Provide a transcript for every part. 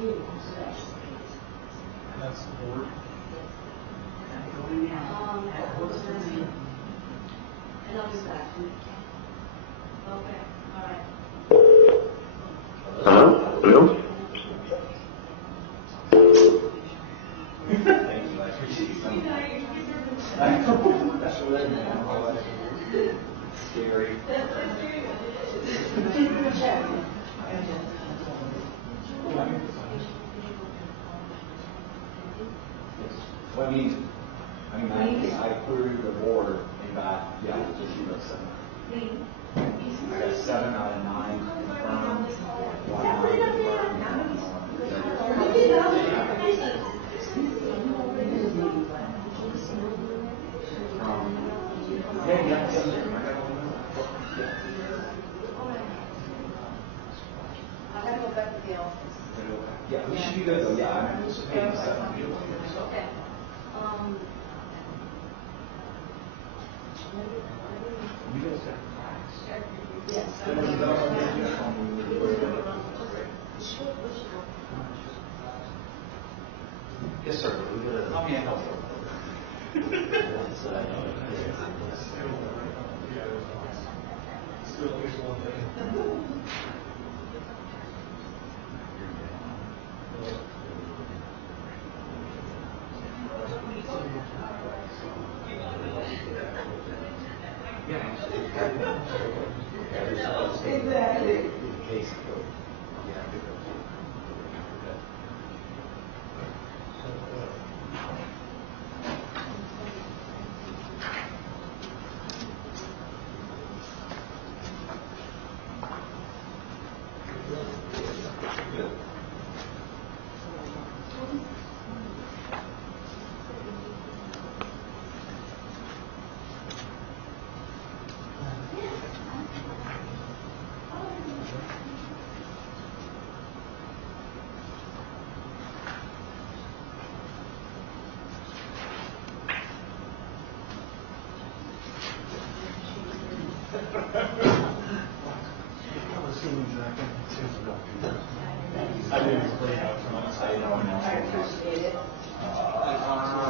That's the board. And I'll be back. Okay, all right. Hello? Hello? Thank you, I appreciate you coming. That's really scary. Well, I queried the board and got, just you know, 7. I got 7 out of 9 confirmed. 1 I have to go back to the office. Yeah, we should be good though. Yeah, I'm anticipating 7. Okay. You guys got class. Yes. Yes, sir. How may I help you? Exactly.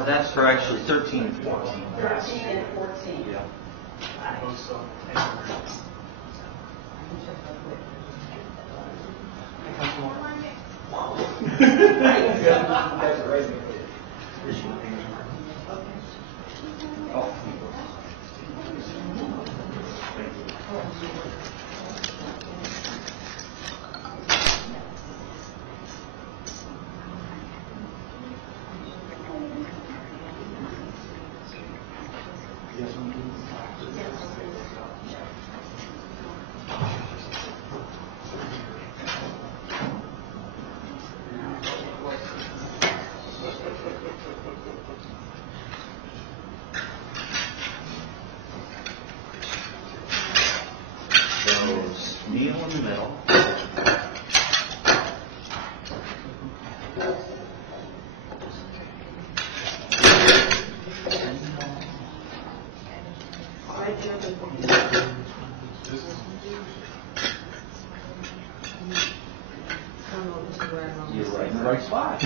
That's for actually 13 and 14. 13 and 14. Yeah. That's right. Oh. So, kneel in the middle. You're right in the right spot.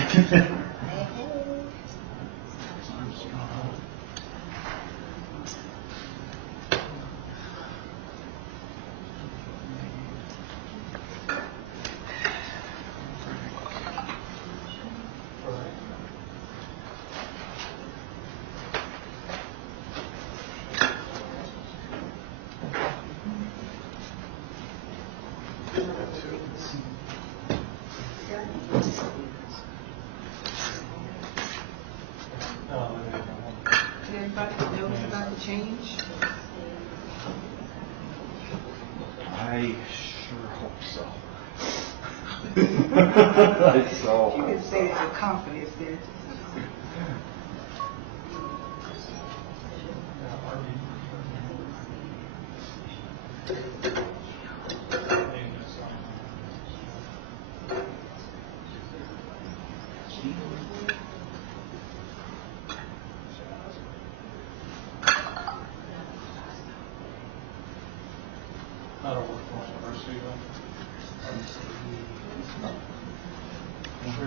Everybody knows about the change? I sure hope so. It's so. You can say it's your confidence there. Where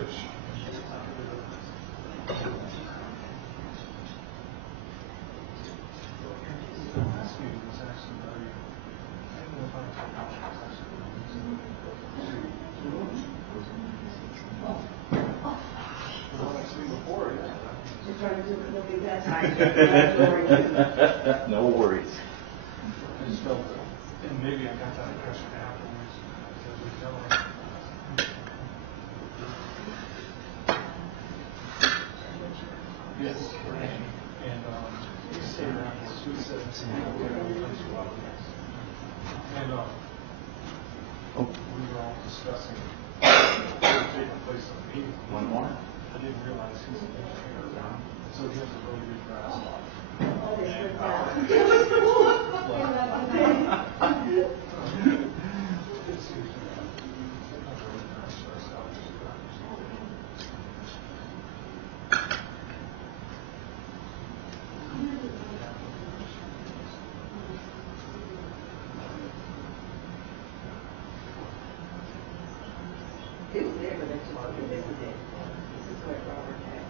That's right. No worries. I just felt that, and maybe I got that impression afterwards, because we know. Yes, and he said that she said it's and we were all discussing taking place in the meeting. One more? I didn't realize he's an engineer, so he has a really good grasp on it. It was there, but that's what this is it. This is what Robert had.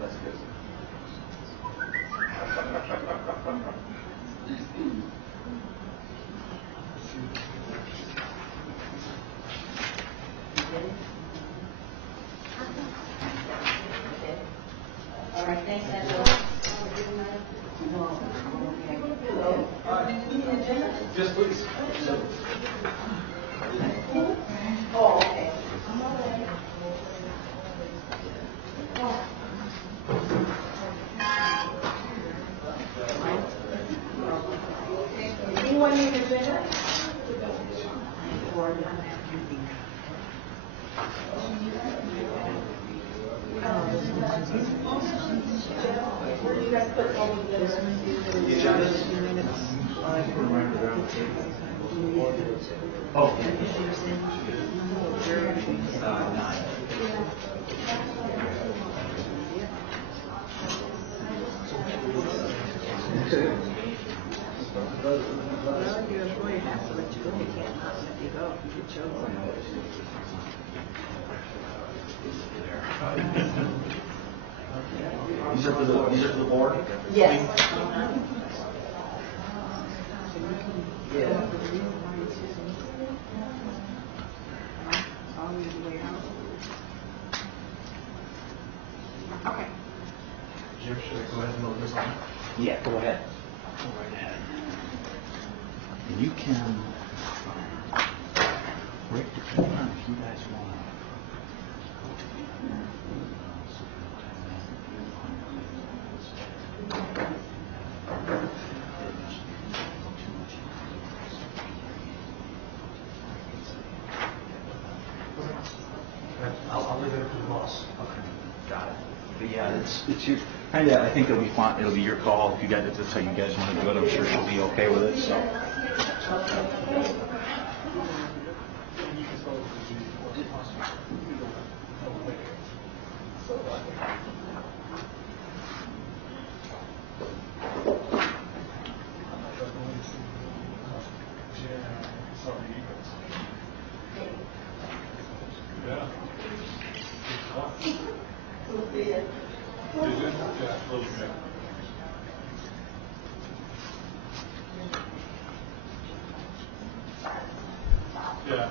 That's good. All right, thanks, Angela. Yes, please. Oh, okay. Anyone need a agenda? Where do you guys put all of this? Oh. Well, your employer has to let you go. They can't not let you go if you get chosen. These are for the board? Yes. Yeah. All the way out. Okay. Jim, should I go ahead and load this on? Yeah, go ahead. Go right ahead. And you can break the camera if you guys want. I'll leave it to the boss. Okay, got it. But yeah, it's your kind of. I think it'll be fun. It'll be your call if you guys. If that's how you guys want to do it. I'm sure she'll be okay with it. So. Yeah. Did you? Yeah, a little bit. Yeah.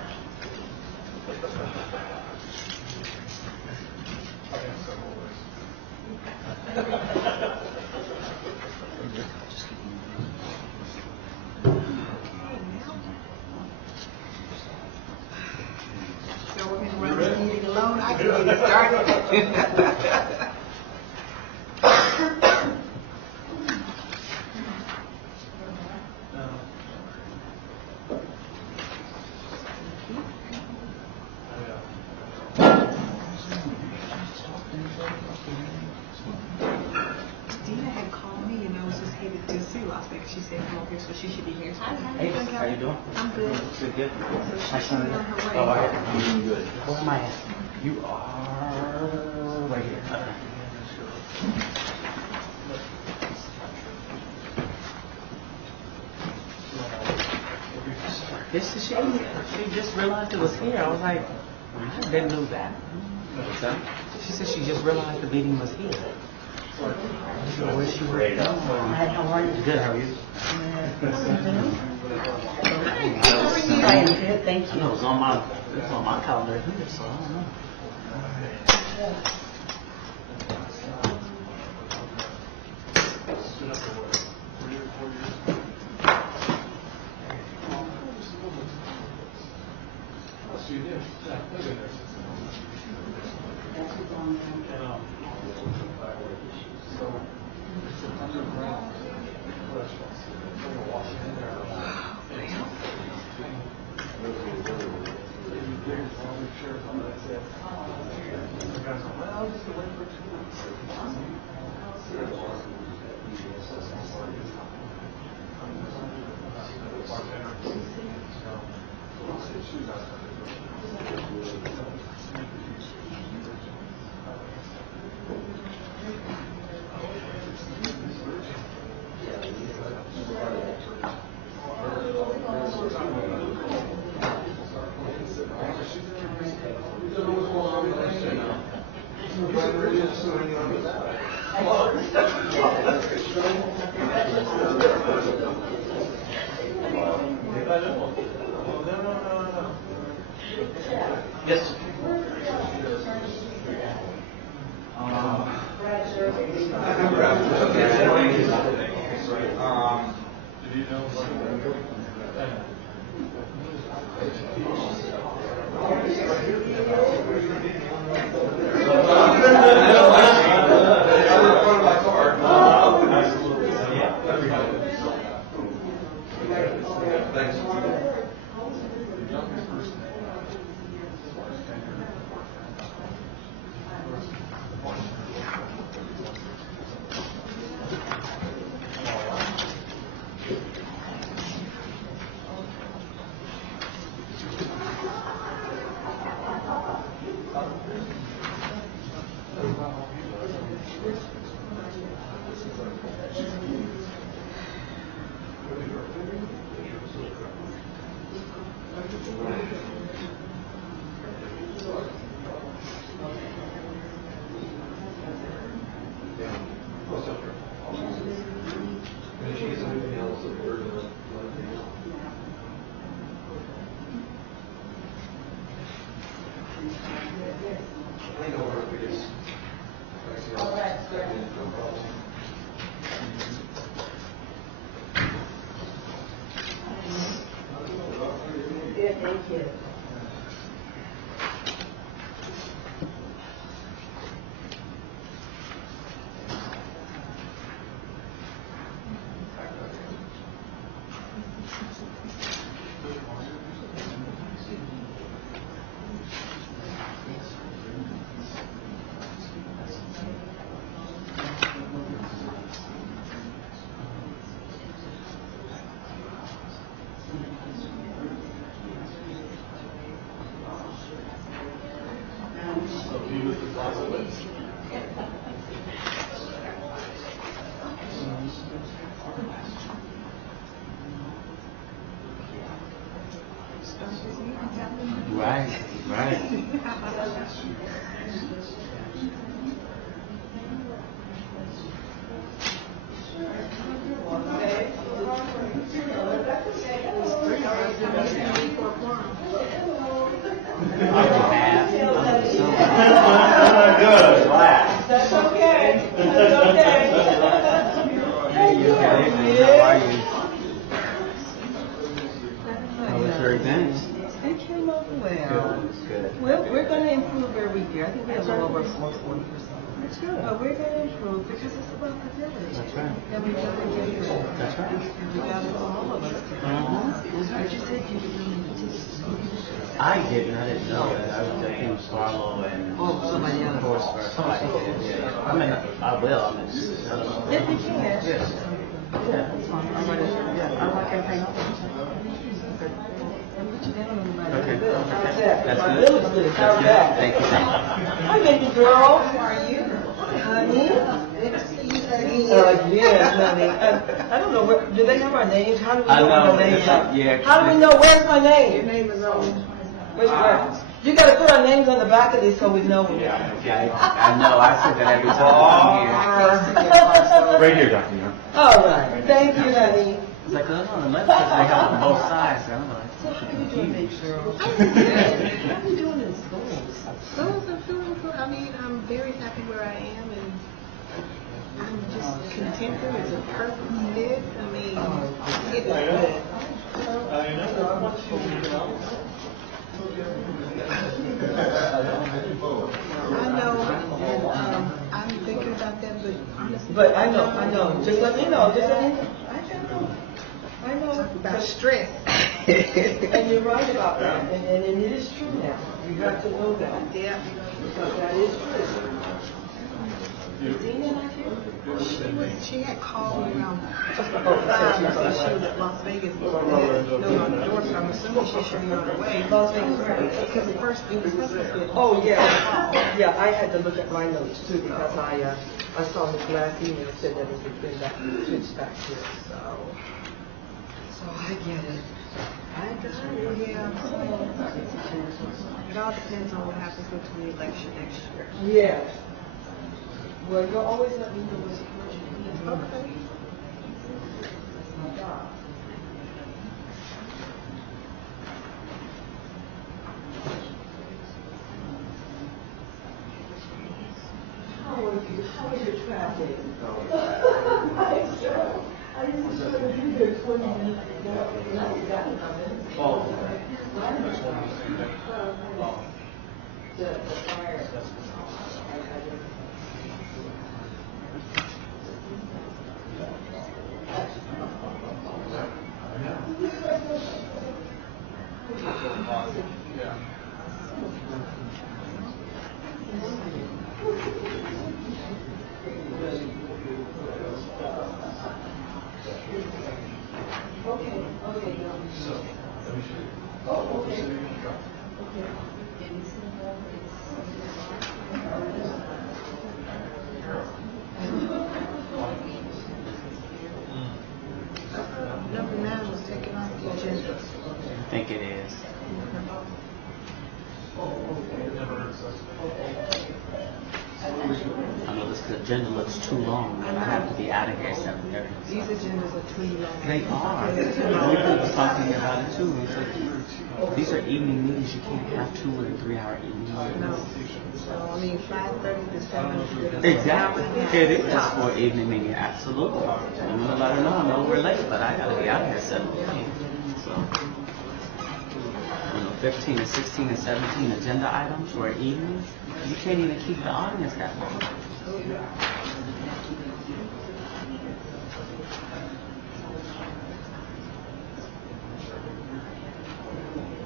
So we're going to run this meeting alone. I can get started. She said, "Come over here," so she should be here. Hey, how you doing? I'm good. Good, good. So Hi, she's son. on her way. Oh, I'm doing good. Where am I at? You are right here. Okay. This is she just realized it was here. I was like, I didn't know that. What's that? She said she just realized the meeting was here. Where's she ready to go? Hi, how are you? Good, how are you? I am good, thank I know it was on my calendar here, so I don't know. Yes. Right, right. Good, relax. That's okay. That's okay. Hey, you okay? How are you? How was your event? It came out well. Good. We're going to improve every year. I think we have a little over 40%. That's good. But we're going to improve because it's about the village. That's right. And we got to get it. That's right. We got it all of us. But you said you didn't. I didn't. I didn't know that. I was thinking Sparlow and Somebody else. Horse first. Somebody did. Yeah. I mean, I will. I mean, If you can. yes. Yeah, that's fine. I'm ready. Yeah, I like everything else. Okay. That's That's good. good. How's that? Thank you. Hi, baby girl. How are you? Honey. Yes, honey. I don't know. Do they have our names? How do we know our names? Yeah. How do we know? Where's my name? Your name is on. Where? You got to put our names on the back of this so we know. Yeah, I know. I see that every time I come here. Right here, Dr. Young. All right. Thank you, honey. It's like, oh, the left because they have on both sides. I'm like, So how you doing, big girl? How you doing in schools? Schools are doing good. I mean, I'm very happy where I am, and I'm just contented. It's a perfect fit. I mean, it is good. I know, and I'm thinking about that, but honestly. But I know. Just let me know. I know. About stress. And you're right about that. And it is true now. You have to know that. Yeah. Because that is true. Is Dina not here? She had called me around just before 5 and said she was at Las Vegas. No, on the door, so I'm assuming she should be on her way. Las Vegas, right? Because at first it was supposed to be. Oh, yeah. Yeah, I had to look at my notes too because I saw this last email said that it had been switched back here. So I get it. Yeah. It all depends on what happens with the election next year. Yes. Well, you'll always let me know what's Okay. That's my job. How was your traffic? I didn't sure that you were 20 minutes ago. Now you got it. The fire. Number 9 was taken off the agenda. I think it is. I know this agenda looks too long. I have to be out of here at 7:30. These agendas are too long. They are. We were talking about it too. We said, these are evening meetings. You can't have 2 and 3 hour evening meetings. No. So, I mean, 5:30 to 7. Exactly. It is for evening meeting. Absolutely. I'm gonna let her know. I know we're late, but I gotta be out here at 7:30. So, 15 and 16 and 17 agenda items for evenings. You can't even keep the audience that long.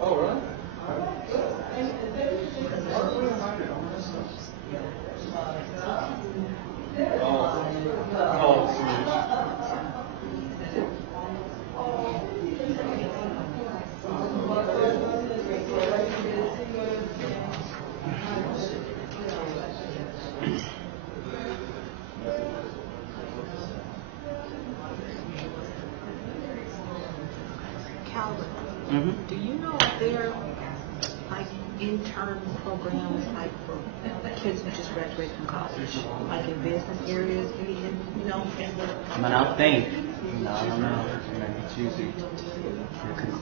Oh, really? Calvin, Mm-hmm. do you know if there are like intern programs like for kids who just graduated from college, like in business areas, I mean, in the But I think, no, I don't know. It's usually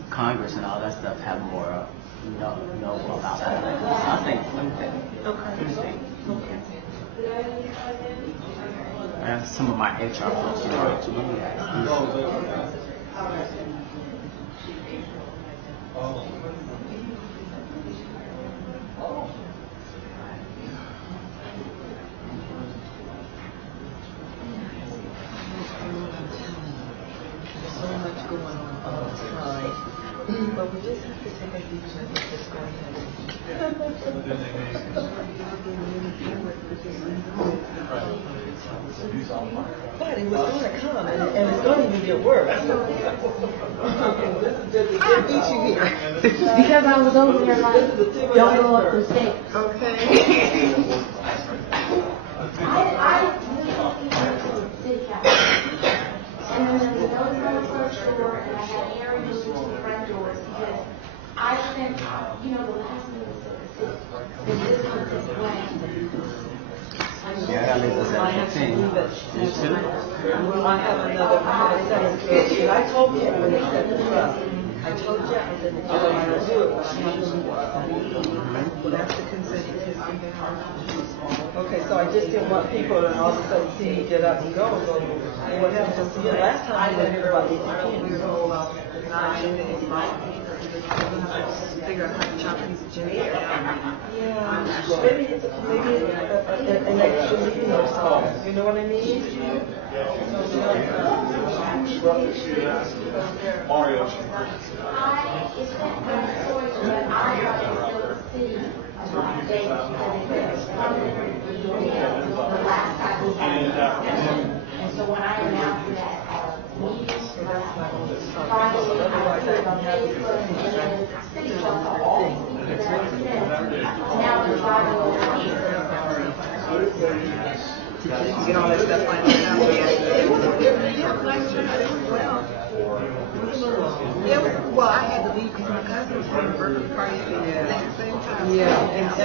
Congress and all that stuff have more know about that. I think. Let me think. Okay. I have some of my HR folks to talk to. Let me ask. So much going on all the time. But we just have to take a deep breath and just go ahead and But it was going to come, and it's going to even get worse. I beat you here. Because I was over there like, don't go up the steps. Okay. I city council. And then there was a notice on the first door, and I had Aaron move to the front doors because I sent, the last meeting said the this was his plan. Yeah, I gotta leave this I at have to 15. leave it. You too? Well, I have a second sketch, and I told you when they set the truck, I told you, I said, I don't want to do it, but I have to leave it. Well, that's the consent. Okay, so I just didn't want people to all of a sudden see me get up and go, so what happened, so last time I was here about 8 Figure out how to chop these ginger. Yeah, maybe it's an extra meeting or so, you know what I mean? Mario. It's not my choice, but I thought it was the city of Las Vegas because it was the last time we had it. And so when I announced that meeting, Friday, I put it on Facebook and then the city felt all. Now they're driving over here. Get all that stuff lined up. Well, I had to leave because my cousin was having a birthday party at the same time. Yeah, And so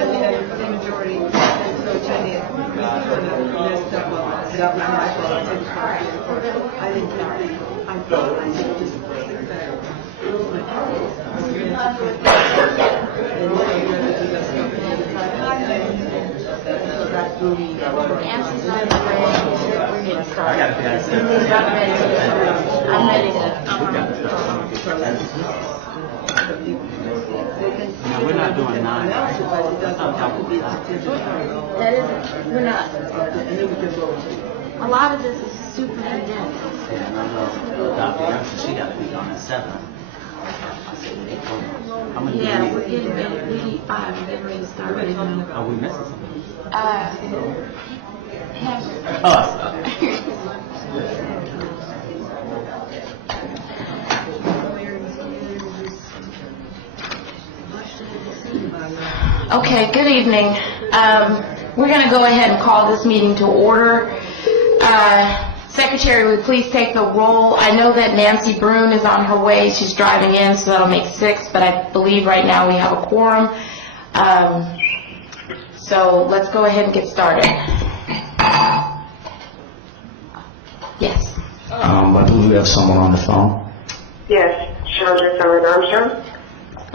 the majority, so Jenny, messed up. That was my fault. I didn't think, I thought I did just Answer's not ready. We're getting I started. gotta figure this I'm ready to. No, we're not doing 9. That's not helpful. That isn't, we're not. A lot of this is super condensed. Yeah, no, Dr. Youngster, she gotta be on at 7. How many do Yeah, we we're need? getting ready, we need 5, we're getting ready to start right now. Are we missing something? Oh, Okay, good evening. We're going to go ahead and call this meeting to order. Secretary, would please take the roll. I know that Nancy Brune is on her way. She's driving in, so that'll make 6, but I believe right now we have a quorum. So let's go ahead and get started. Yes. I believe we have someone on the phone. Yes, Chandra Armstrong.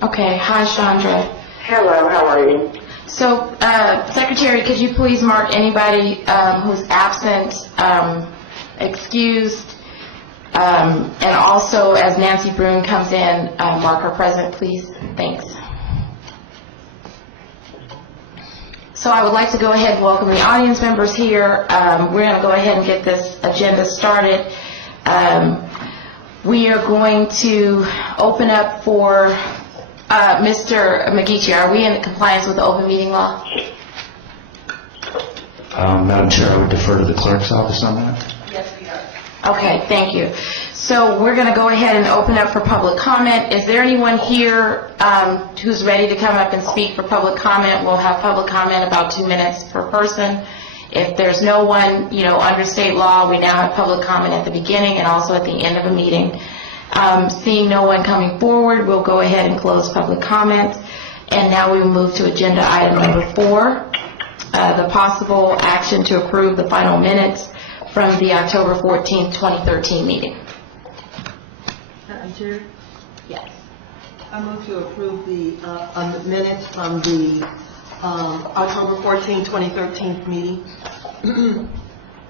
Okay, hi Chandra. Hello, how are you? So, Secretary, could you please mark anybody who's absent, excused, and also as Nancy Brune comes in, mark her present, please? Thanks. So I would like to go ahead and welcome the audience members here. We're going to go ahead and get this agenda started. We are going to open up for Mr. McGeechee. Are we in compliance with the open meeting law? Madam Chair, I would defer to the clerk's office on that. Okay, thank you. So we're going to go ahead and open up for public comment. Is there anyone here who's ready to come up and speak for public comment? We'll have public comment about 2 minutes per person. If there's no one, under state law, we now have public comment at the beginning and also at the end of a meeting. Seeing no one coming forward, we'll go ahead and close public comment. And now we will move to agenda item number 4, the possible action to approve the final minutes from the October 14th, 2013 meeting. Madam Chair, Yes. I move to approve the minutes from the October 14, 2013 meeting.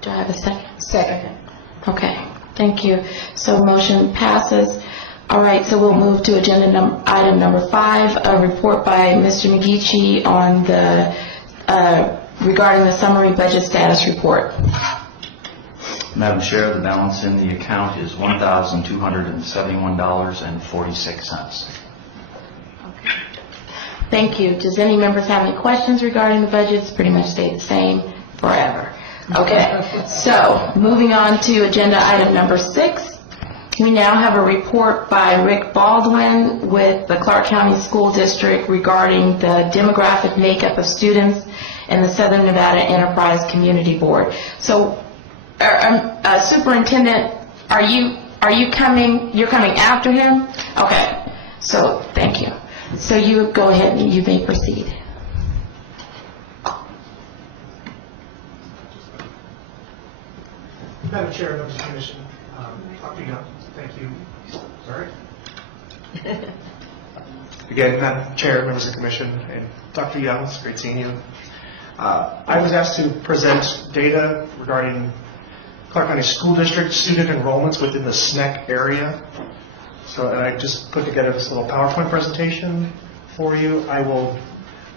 Do I have a second? Second. Okay, thank you. So motion passes. All right, so we'll move to agenda item number 5, a report by Mr. McGeechee on the, regarding the summary budget status report. Madam Chair, the balance in the account is $1,271.46. Thank you. Does any members have any questions regarding the budget? It's pretty much stayed the same forever. Okay, so moving on to agenda item number 6. We now have a report by Rick Baldwin with the Clark County School District regarding the demographic makeup of students in the Southern Nevada Enterprise Community Board. So, Superintendent, are you coming? You're coming after him? Okay. So, thank you. So you go ahead and you may proceed. Madam Chair, members of the Commission, Dr. Young, thank you. Sorry. Again, Madam Chair, members of the Commission, and Dr. Young, it's great seeing you. I was asked to present data regarding Clark County School District student enrollments within the SNEC area. So, and I just put together this little PowerPoint presentation for you. I will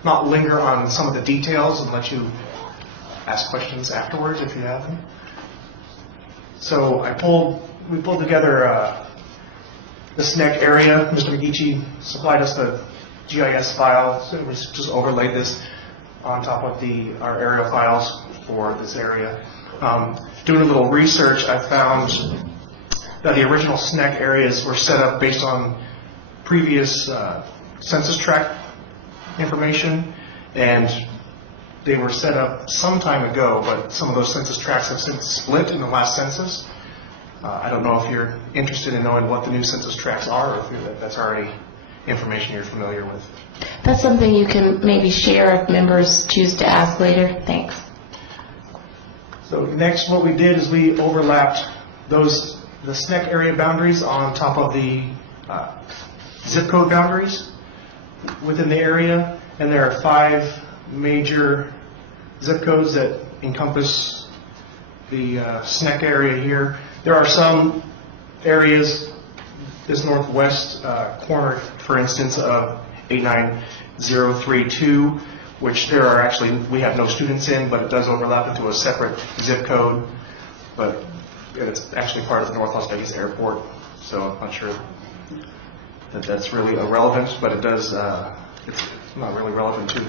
not linger on some of the details and let you ask questions afterwards if you have them. So we pulled together the SNEC area. Mr. McGeechee supplied us the GIS file, so we just overlaid this on top of our aerial files for this area. Doing a little research, I found that the original SNEC areas were set up based on previous census tract information, and they were set up some time ago, but some of those census tracts have since split in the last census. I don't know if you're interested in knowing what the new census tracts are, or if that's already information you're familiar with. That's something you can maybe share if members choose to ask later. Thanks. So next, what we did is we overlapped the SNEC area boundaries on top of the zip code boundaries within the area, and there are 5 major zip codes that encompass the SNEC area here. There are some areas, this northwest corner, for instance, of 89032, which we have no students in, but it does overlap into a separate zip code, but it's actually part of the North Las Vegas Airport, so I'm not sure that that's really irrelevant, but it's not really relevant to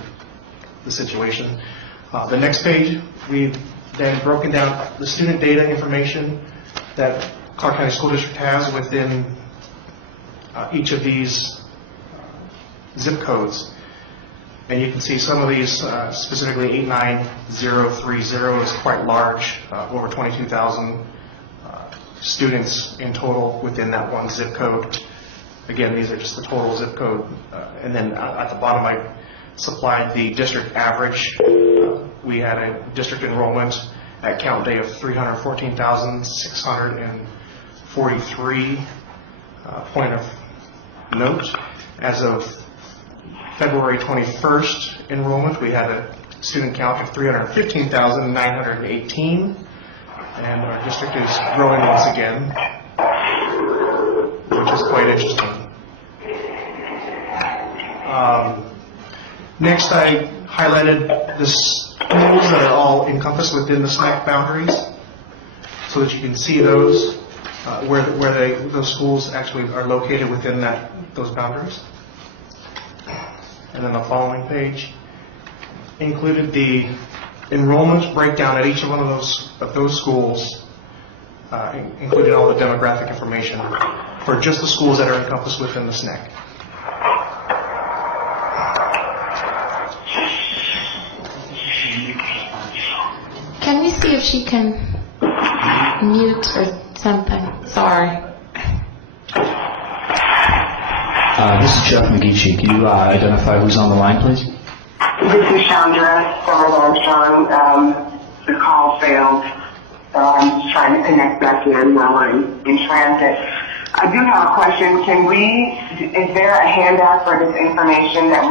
the situation. The next page, we've then broken down the student data information that Clark County School District has within each of these zip codes. And you can see some of these, specifically 89030 is quite large, over 22,000 students in total within that one zip code. Again, these are just the total zip code. And then at the bottom, I supplied the district average. We had a district enrollment at count day of 314,643. Point of note, as of February 21st enrollment, we had a student count of 315,918, and our district is growing once again, which is quite interesting. Next, I highlighted the schools that are all encompassed within the SNEC boundaries, so that you can see those, where those schools actually are located within those boundaries. And then the following page included the enrollment breakdown at each one of those schools, including all the demographic information for just the schools that are encompassed within the SNEC. Can we see if she can mute or something? Sorry. This is Jeff McGeechee. Can you identify who's on the line, please? This is Chandra Armstrong. The call failed, so I'm just trying to connect back in while I'm in transit. I do have a question. Is there a handout for this information that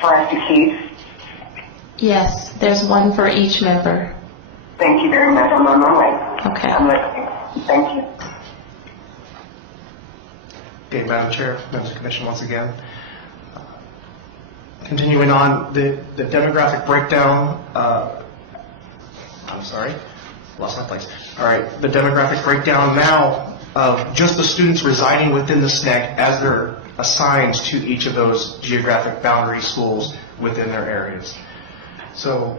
for us to keep? Yes, there's one for each member. Thank you very much. I'm on my way. Okay. I'm listening. Thank you. Okay, Madam Chair, members of the Commission, once again. Continuing on, the demographic breakdown, I'm sorry, lost my place. All right, the demographic breakdown now of just the students residing within the SNEC as they're assigned to each of those geographic boundary schools within their areas. So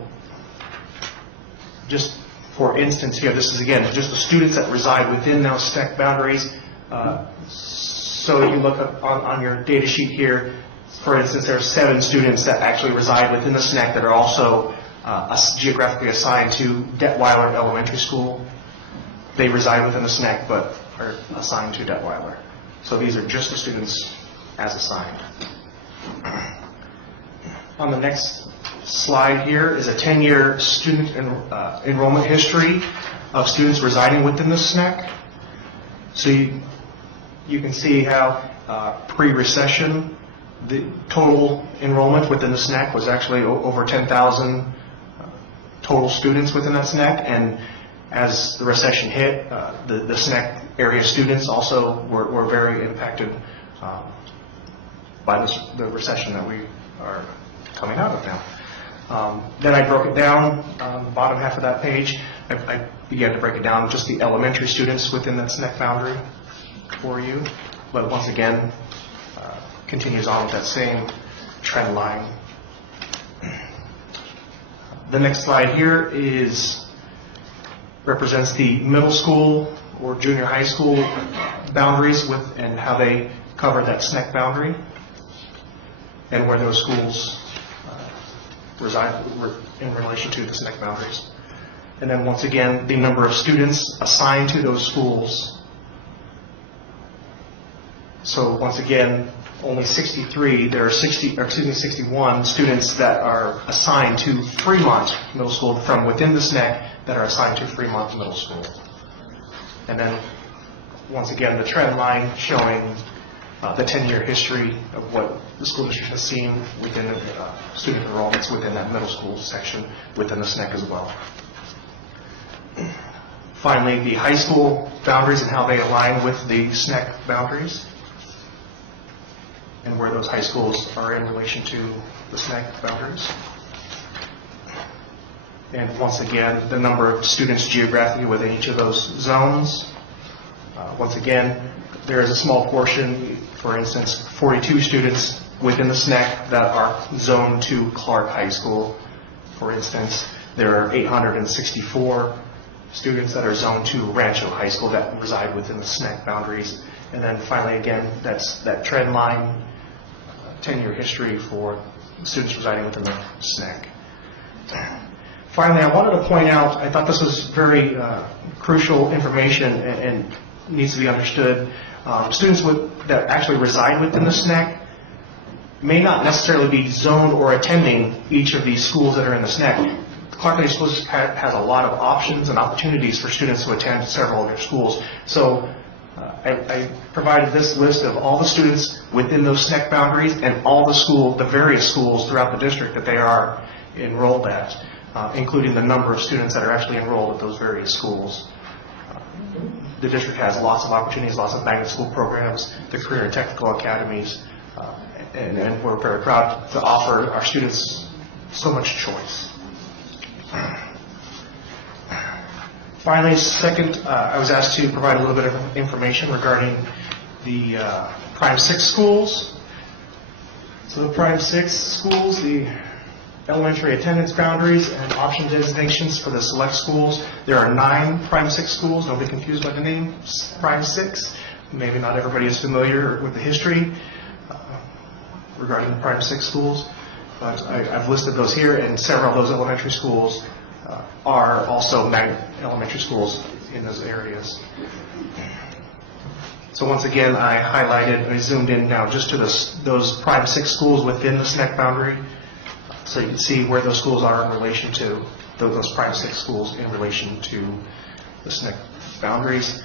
Just for instance here, this is again just the students that reside within those SNEC boundaries. So if you look up on your data sheet here, for instance, there are 7 students that actually reside within the SNEC that are also geographically assigned to Detweiler Elementary School. They reside within the SNEC but are assigned to Detweiler. So these are just the students as assigned. On the next slide here is a 10-year student enrollment history of students residing within the SNEC. So you can see how pre-recession, the total enrollment within the SNEC was actually over 10,000 total students within that SNEC, and as the recession hit, the SNEC area students also were very impacted by the recession that we are coming out of now. Then I broke it down on the bottom half of that page. I began to break it down just the elementary students within that SNEC boundary for you, but once again continues on with that same trend line. The next slide here represents the middle school or junior high school boundaries and how they cover that SNEC boundary and where those schools reside in relation to the SNEC boundaries. And then once again, the number of students assigned to those schools. So once again, only 61 students that are assigned to Fremont Middle School from within the SNEC that are assigned to Fremont Middle School. And then once again, the trend line showing the 10-year history of what the school district has seen within student enrollments within that middle school section within the SNEC as well. Finally, the high school boundaries and how they align with the SNEC boundaries and where those high schools are in relation to the SNEC boundaries. And once again, the number of students geographically within each of those zones. Once again, there is a small portion, for instance, 42 students within the SNEC that are zoned to Clark High School. For instance, there are 864 students that are zoned to Rancho High School that reside within the SNEC boundaries. And then finally, again, that's that trend line, 10-year history for students residing within the SNEC. Finally, I wanted to point out, I thought this was very crucial information and needs to be understood. Students that actually reside within the SNEC may not necessarily be zoned or attending each of these schools that are in the SNEC. Clark County School District has a lot of options and opportunities for students to attend several other schools. So I provided this list of all the students within those SNEC boundaries and all the various schools throughout the district that they are enrolled at, including the number of students that are actually enrolled at those various schools. The district has lots of opportunities, lots of magnet school programs, the career and technical academies, and we're very proud to offer our students so much choice. Finally, second, I was asked to provide a little bit of information regarding the Prime 6 schools. So the Prime 6 schools, the elementary attendance boundaries and option designations for the select schools. There are 9 Prime 6 schools. Don't be confused by the name Prime 6. Maybe not everybody is familiar with the history regarding the Prime 6 schools, but I've listed those here, and several of those elementary schools are also magnet elementary schools in those areas. So once again, I zoomed in now just to those Prime 6 schools within the SNEC boundary, so you can see where those schools are in relation to those Prime 6 schools in relation to the SNEC boundaries.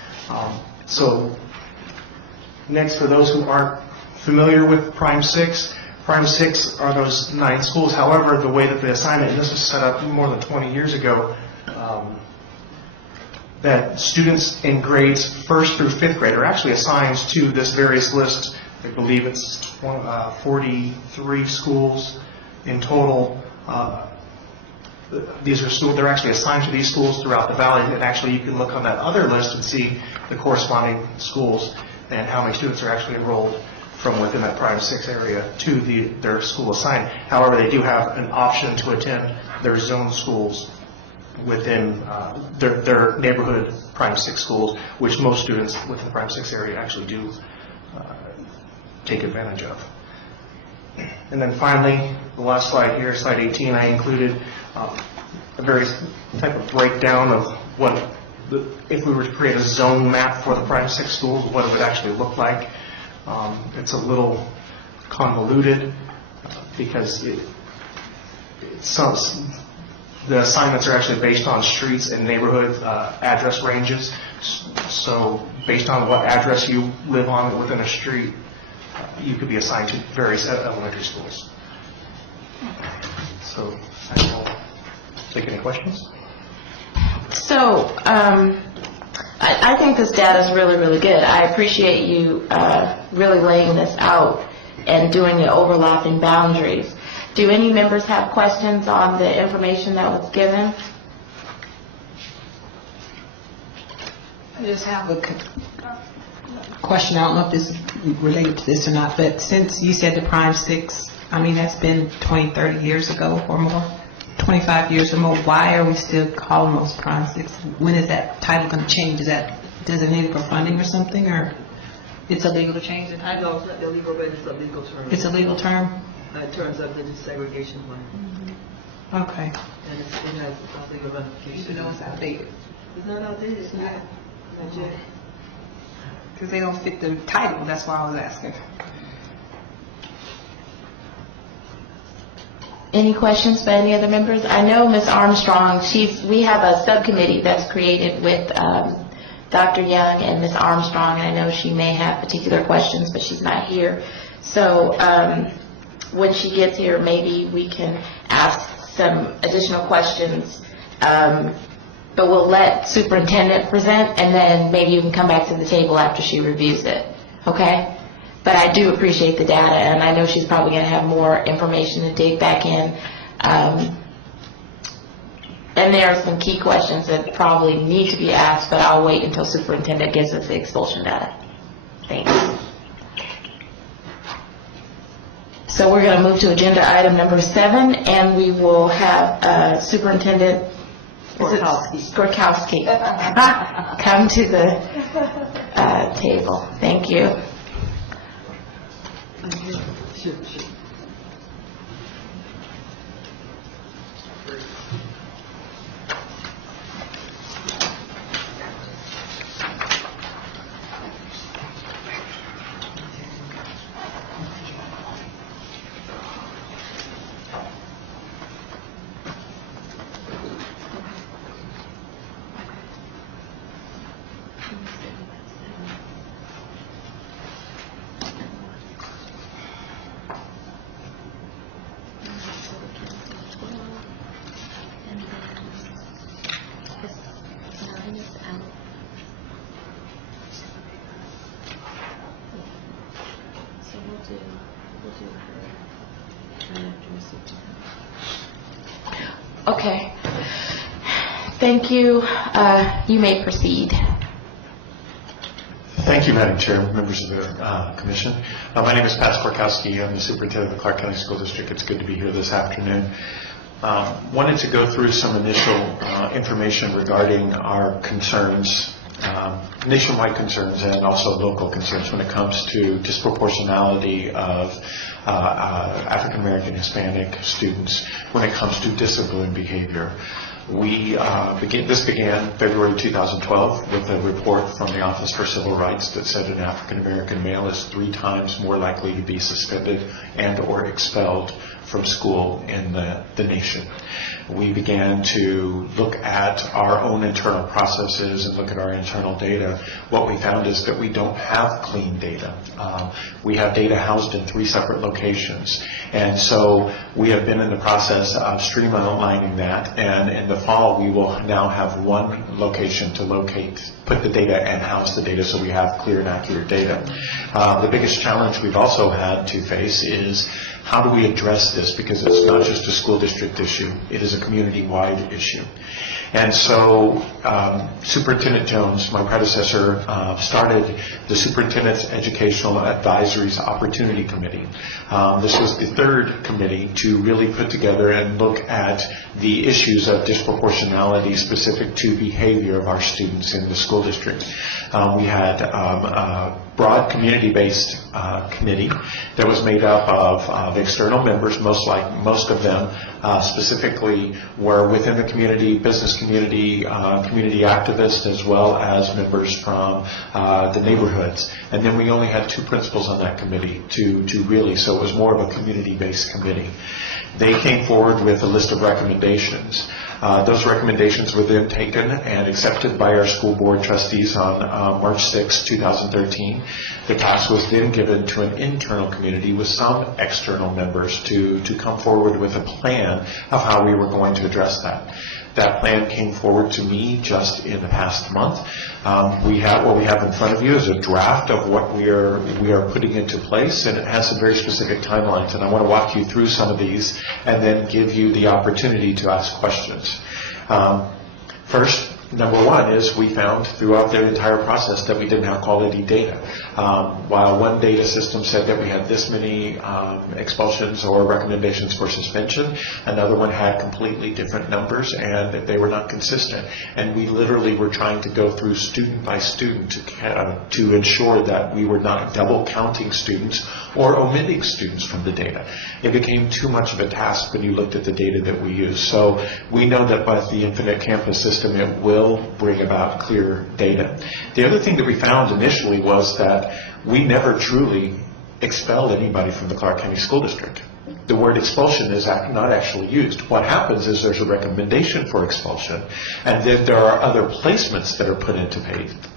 So next, for those who aren't familiar with Prime 6 are those 9 schools. However, the way that the assignment, and this was set up more than 20 years ago, that students in grades 1st through 5th grade are actually assigned to this various list. I believe it's 43 schools in total. These are schools, they're actually assigned to these schools throughout the valley, and actually you can look on that other list and see the corresponding schools and how many students are actually enrolled from within that Prime 6 area to their school assigned. However, they do have an option to attend their zone schools within their neighborhood Prime 6 schools, which most students within the Prime 6 area actually do take advantage of. And then finally, the last slide here, slide 18, I included a very type of breakdown of what, if we were to create a zone map for the Prime 6 schools, what it would actually look like. It's a little convoluted because the assignments are actually based on streets and neighborhood address ranges. So based on what address you live on within a street, you could be assigned to various elementary schools. So I will take any questions. So I think this data is really, really good. I appreciate you really laying this out and doing the overlapping boundaries. Do any members have questions on the information that was given? I just have a question. I don't know if this is related to this or not, but since you said the Prime 6, I mean, that's been 20, 30 years ago or more, 25 years or more, why are we still calling those Prime 6? When is that title going to change? Is that designated for funding or something, or it's illegal to change the title? No, it's not illegal, but it's a legal term. It's a legal term? In terms of the desegregation plan. Okay. And it has legal ramifications. Even though it's outdated? It's not outdated, it's not. Not yet. Because they don't fit the title, that's why I was asking. Any questions by any other members? I know Ms. Armstrong, we have a subcommittee that's created with Dr. Young and Ms. Armstrong, and I know she may have particular questions, but she's not here. So when she gets here, maybe we can ask some additional questions, but we'll let Superintendent present, and then maybe you can come back to the table after she reviews it, okay? But I do appreciate the data, and I know she's probably going to have more information to dig back in. And there are some key questions that probably need to be asked, but I'll wait until Superintendent gives us the expulsion data. Thanks. So we're going to move to agenda item number 7, and we will have Superintendent Skorkowski come to the table. Thank you. Sure. Okay. Thank you. You may proceed. Thank you, Madam Chair, members of the Commission. My name is Pat Skorkowski. I'm the Superintendent of the Clark County School District. It's good to be here this afternoon. Wanted to go through some initial information regarding our concerns, nationwide concerns and also local concerns when it comes to disproportionality of African American Hispanic students when it comes to discipline behavior. This began February 2012 with a report from the Office for Civil Rights that said an African American male is 3 times more likely to be suspended and or expelled from school in the nation. We began to look at our own internal processes and look at our internal data. What we found is that we don't have clean data. We have data housed in 3 separate locations. And so we have been in the process of streamlining that, and in the fall we will now have 1 location to put the data and house the data so we have clear and accurate data. The biggest challenge we've also had to face is how do we address this? Because it's not just a school district issue, it is a community-wide issue. And so Superintendent Jones, my predecessor, started the Superintendent's Educational Advisories Opportunity Committee. This was the third committee to really put together and look at the issues of disproportionality specific to behavior of our students in the school district. We had a broad community-based committee that was made up of external members. Most of them specifically were within the community, business community, community activists, as well as members from the neighborhoods. And then we only had 2 principals on that committee to really, so it was more of a community-based committee. They came forward with a list of recommendations. Those recommendations were then taken and accepted by our school board trustees on March 6, 2013. The task was then given to an internal community with some external members to come forward with a plan of how we were going to address that. That plan came forward to me just in the past month. What we have in front of you is a draft of what we are putting into place, and it has some very specific timelines. And I want to walk you through some of these and then give you the opportunity to ask questions. First, number one is we found throughout the entire process that we didn't have quality data. While one data system said that we had this many expulsions or recommendations for suspension, another one had completely different numbers and that they were not consistent. And we literally were trying to go through student by student to ensure that we were not double counting students or omitting students from the data. It became too much of a task when you looked at the data that we used. So we know that with the Infinite Campus system, it will bring about clear data. The other thing that we found initially was that we never truly expelled anybody from the Clark County School District. The word expulsion is not actually used. What happens is there's a recommendation for expulsion, and then there are other placements that are put into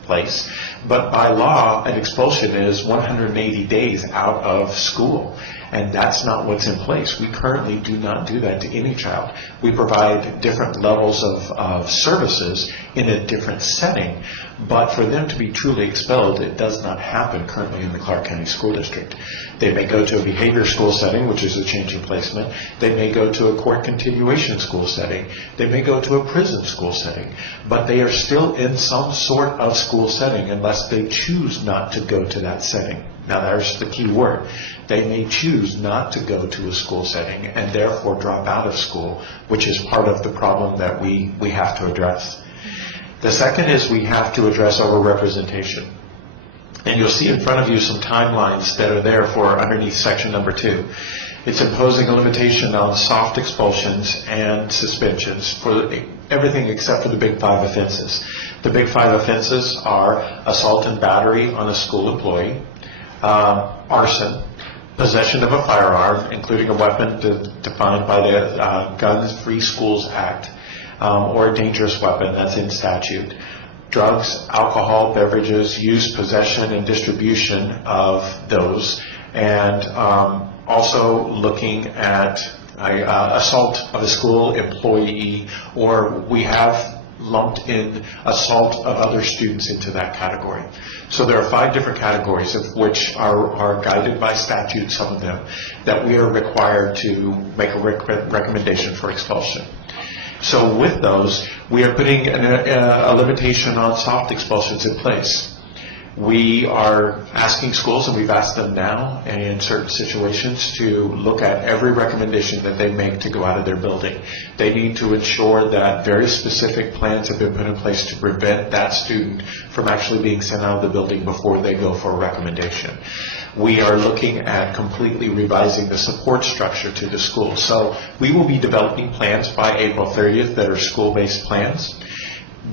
place. But by law, an expulsion is 180 days out of school, and that's not what's in place. We currently do not do that to any child. We provide different levels of services in a different setting, but for them to be truly expelled, it does not happen currently in the Clark County School District. They may go to a behavior school setting, which is a change in placement. They may go to a court continuation school setting. They may go to a prison school setting, but they are still in some sort of school setting unless they choose not to go to that setting. Now there's the key word. They may choose not to go to a school setting and therefore drop out of school, which is part of the problem that we have to address. The second is we have to address overrepresentation. And you'll see in front of you some timelines that are there for underneath section number 2. It's imposing a limitation on soft expulsions and suspensions for everything except for the big 5 offenses. The big 5 offenses are assault and battery on a school employee, arson, possession of a firearm, including a weapon defined by the Guns Free Schools Act, or a dangerous weapon that's in statute, drugs, alcohol, beverages, use, possession, and distribution of those, and also looking at assault of a school employee, or we have lumped in assault of other students into that category. So there are 5 different categories of which are guided by statute, some of them, that we are required to make a recommendation for expulsion. So with those, we are putting a limitation on soft expulsions in place. We are asking schools, and we've asked them now in certain situations, to look at every recommendation that they make to go out of their building. They need to ensure that very specific plans have been put in place to prevent that student from actually being sent out of the building before they go for a recommendation. We are looking at completely revising the support structure to the school. So we will be developing plans by April 30th that are school-based plans.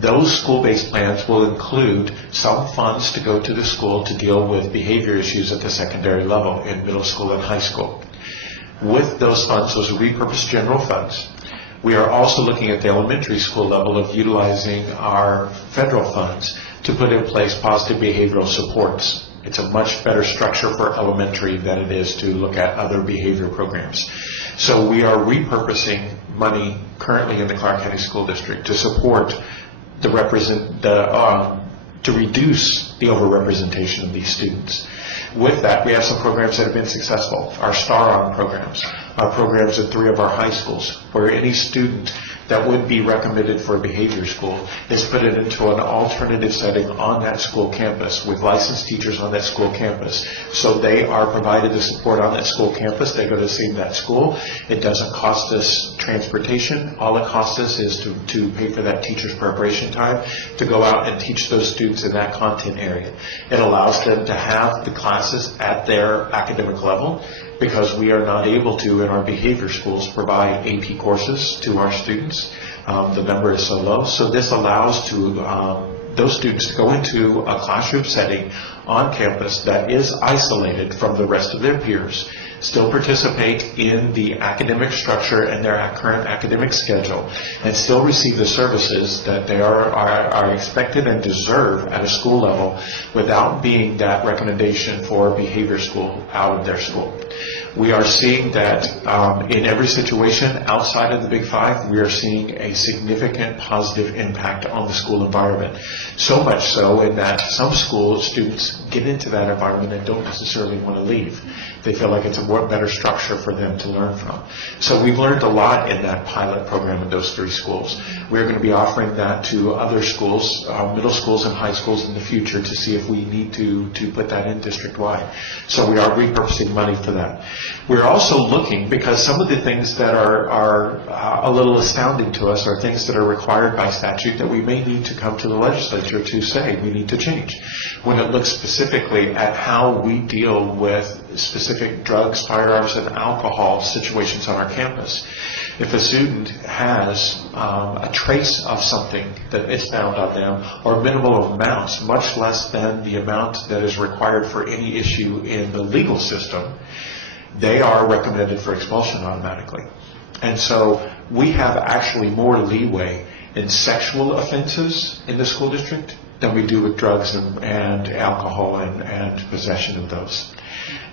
Those school-based plans will include some funds to go to the school to deal with behavior issues at the secondary level in middle school and high school. With those funds, those are repurposed general funds. We are also looking at the elementary school level of utilizing our federal funds to put in place positive behavioral supports. It's a much better structure for elementary than it is to look at other behavior programs. So we are repurposing money currently in the Clark County School District to support to to reduce the overrepresentation of these students. With that, we have some programs that have been successful. Our STAR-ON programs, our programs at 3 of our high schools, where any student that would be recommended for a behavior school is put it into an alternative setting on that school campus with licensed teachers on that school campus. So they are provided the support on that school campus. They go to see that school. It doesn't cost us transportation. All it costs us is to pay for that teacher's preparation time to go out and teach those students in that content area. It allows them to have the classes at their academic level, because we are not able to, in our behavior schools, provide AP courses to our students. The number is so low. So this allows those students to go into a classroom setting on campus that is isolated from the rest of their peers, still participate in the academic structure and their current academic schedule, and still receive the services that they are expected and deserve at a school level without being that recommendation for behavior school out of their school. We are seeing that in every situation outside of the Big Five, we are seeing a significant positive impact on the school environment. So much so in that some school students get into that environment and don't necessarily want to leave. They feel like it's a better structure for them to learn from. So we've learned a lot in that pilot program in those 3 schools. We're going to be offering that to other schools, middle schools and high schools in the future, to see if we need to put that in district-wide. So we are repurposing money for that. We're also looking, because some of the things that are a little astounding to us are things that are required by statute that we may need to come to the legislature to say we need to change. When it looks specifically at how we deal with specific drugs, firearms, and alcohol situations on our campus. If a student has a trace of something that is found on them, or minimal amounts, much less than the amount that is required for any issue in the legal system, they are recommended for expulsion automatically. And so we have actually more leeway in sexual offenses in the school district than we do with drugs and alcohol and possession of those.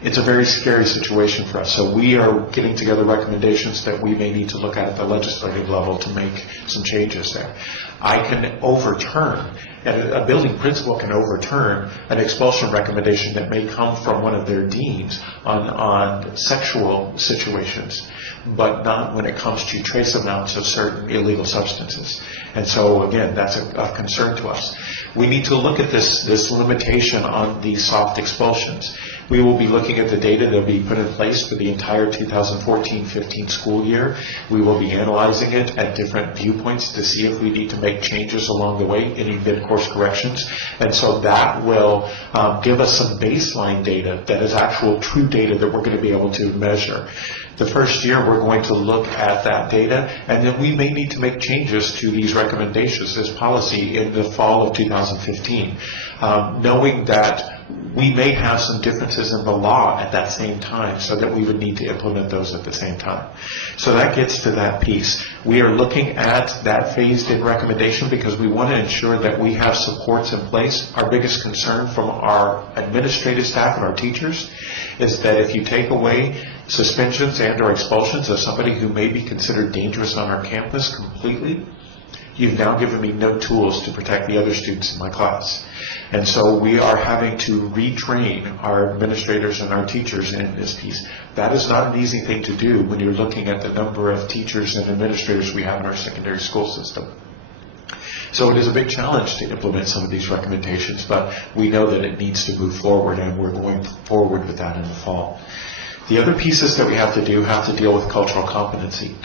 It's a very scary situation for us. So we are getting together recommendations that we may need to look at the legislative level to make some changes there. I can overturn, a building principal can overturn an expulsion recommendation that may come from one of their deans on sexual situations, but not when it comes to trace amounts of certain illegal substances. And so, again, that's of concern to us. We need to look at this limitation on these soft expulsions. We will be looking at the data that will be put in place for the entire 2014-15 school year. We will be analyzing it at different viewpoints to see if we need to make changes along the way, any mid-course corrections. And so that will give us some baseline data that is actual true data that we're going to be able to measure. The first year, we're going to look at that data, and then we may need to make changes to these recommendations, this policy, in the fall of 2015, knowing that we may have some differences in the law at that same time, so that we would need to implement those at the same time. So that gets to that piece. We are looking at that phased-in recommendation because we want to ensure that we have supports in place. Our biggest concern from our administrative staff and our teachers is that if you take away suspensions and or expulsions of somebody who may be considered dangerous on our campus completely, you've now given me no tools to protect the other students in my class. And so we are having to retrain our administrators and our teachers in this piece. That is not an easy thing to do when you're looking at the number of teachers and administrators we have in our secondary school system. So it is a big challenge to implement some of these recommendations, but we know that it needs to move forward, and we're going forward with that in the fall. The other pieces that we have to deal with cultural competency.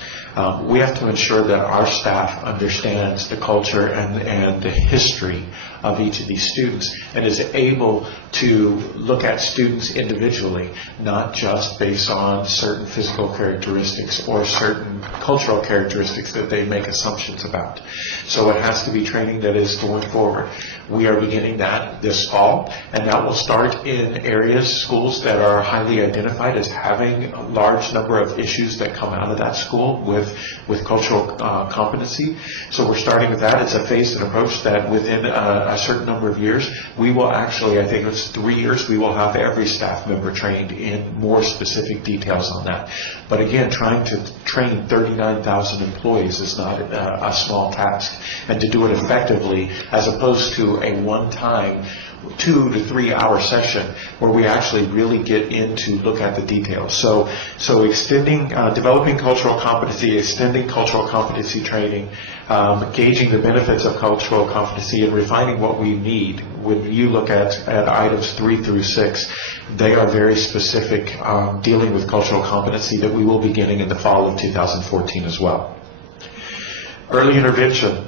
We have to ensure that our staff understands the culture and the history of each of these students and is able to look at students individually, not just based on certain physical characteristics or certain cultural characteristics that they make assumptions about. So it has to be training that is going forward. We are beginning that this fall, and that will start in areas, schools that are highly identified as having a large number of issues that come out of that school with with cultural competency. So we're starting with that. It's a phased approach that within a certain number of years, we will actually, I think it's 3 years, we will have every staff member trained in more specific details on that. But again, trying to train 39,000 employees is not a small task. And to do it effectively, as opposed to a one-time 2 to 3 hour session where we actually really get into look at the details. So extending, developing cultural competency, extending cultural competency training, gauging the benefits of cultural competency, and refining what we need. When you look at items 3 through 6, they are very specific, dealing with cultural competency that we will be beginning in the fall of 2014 as well. Early intervention.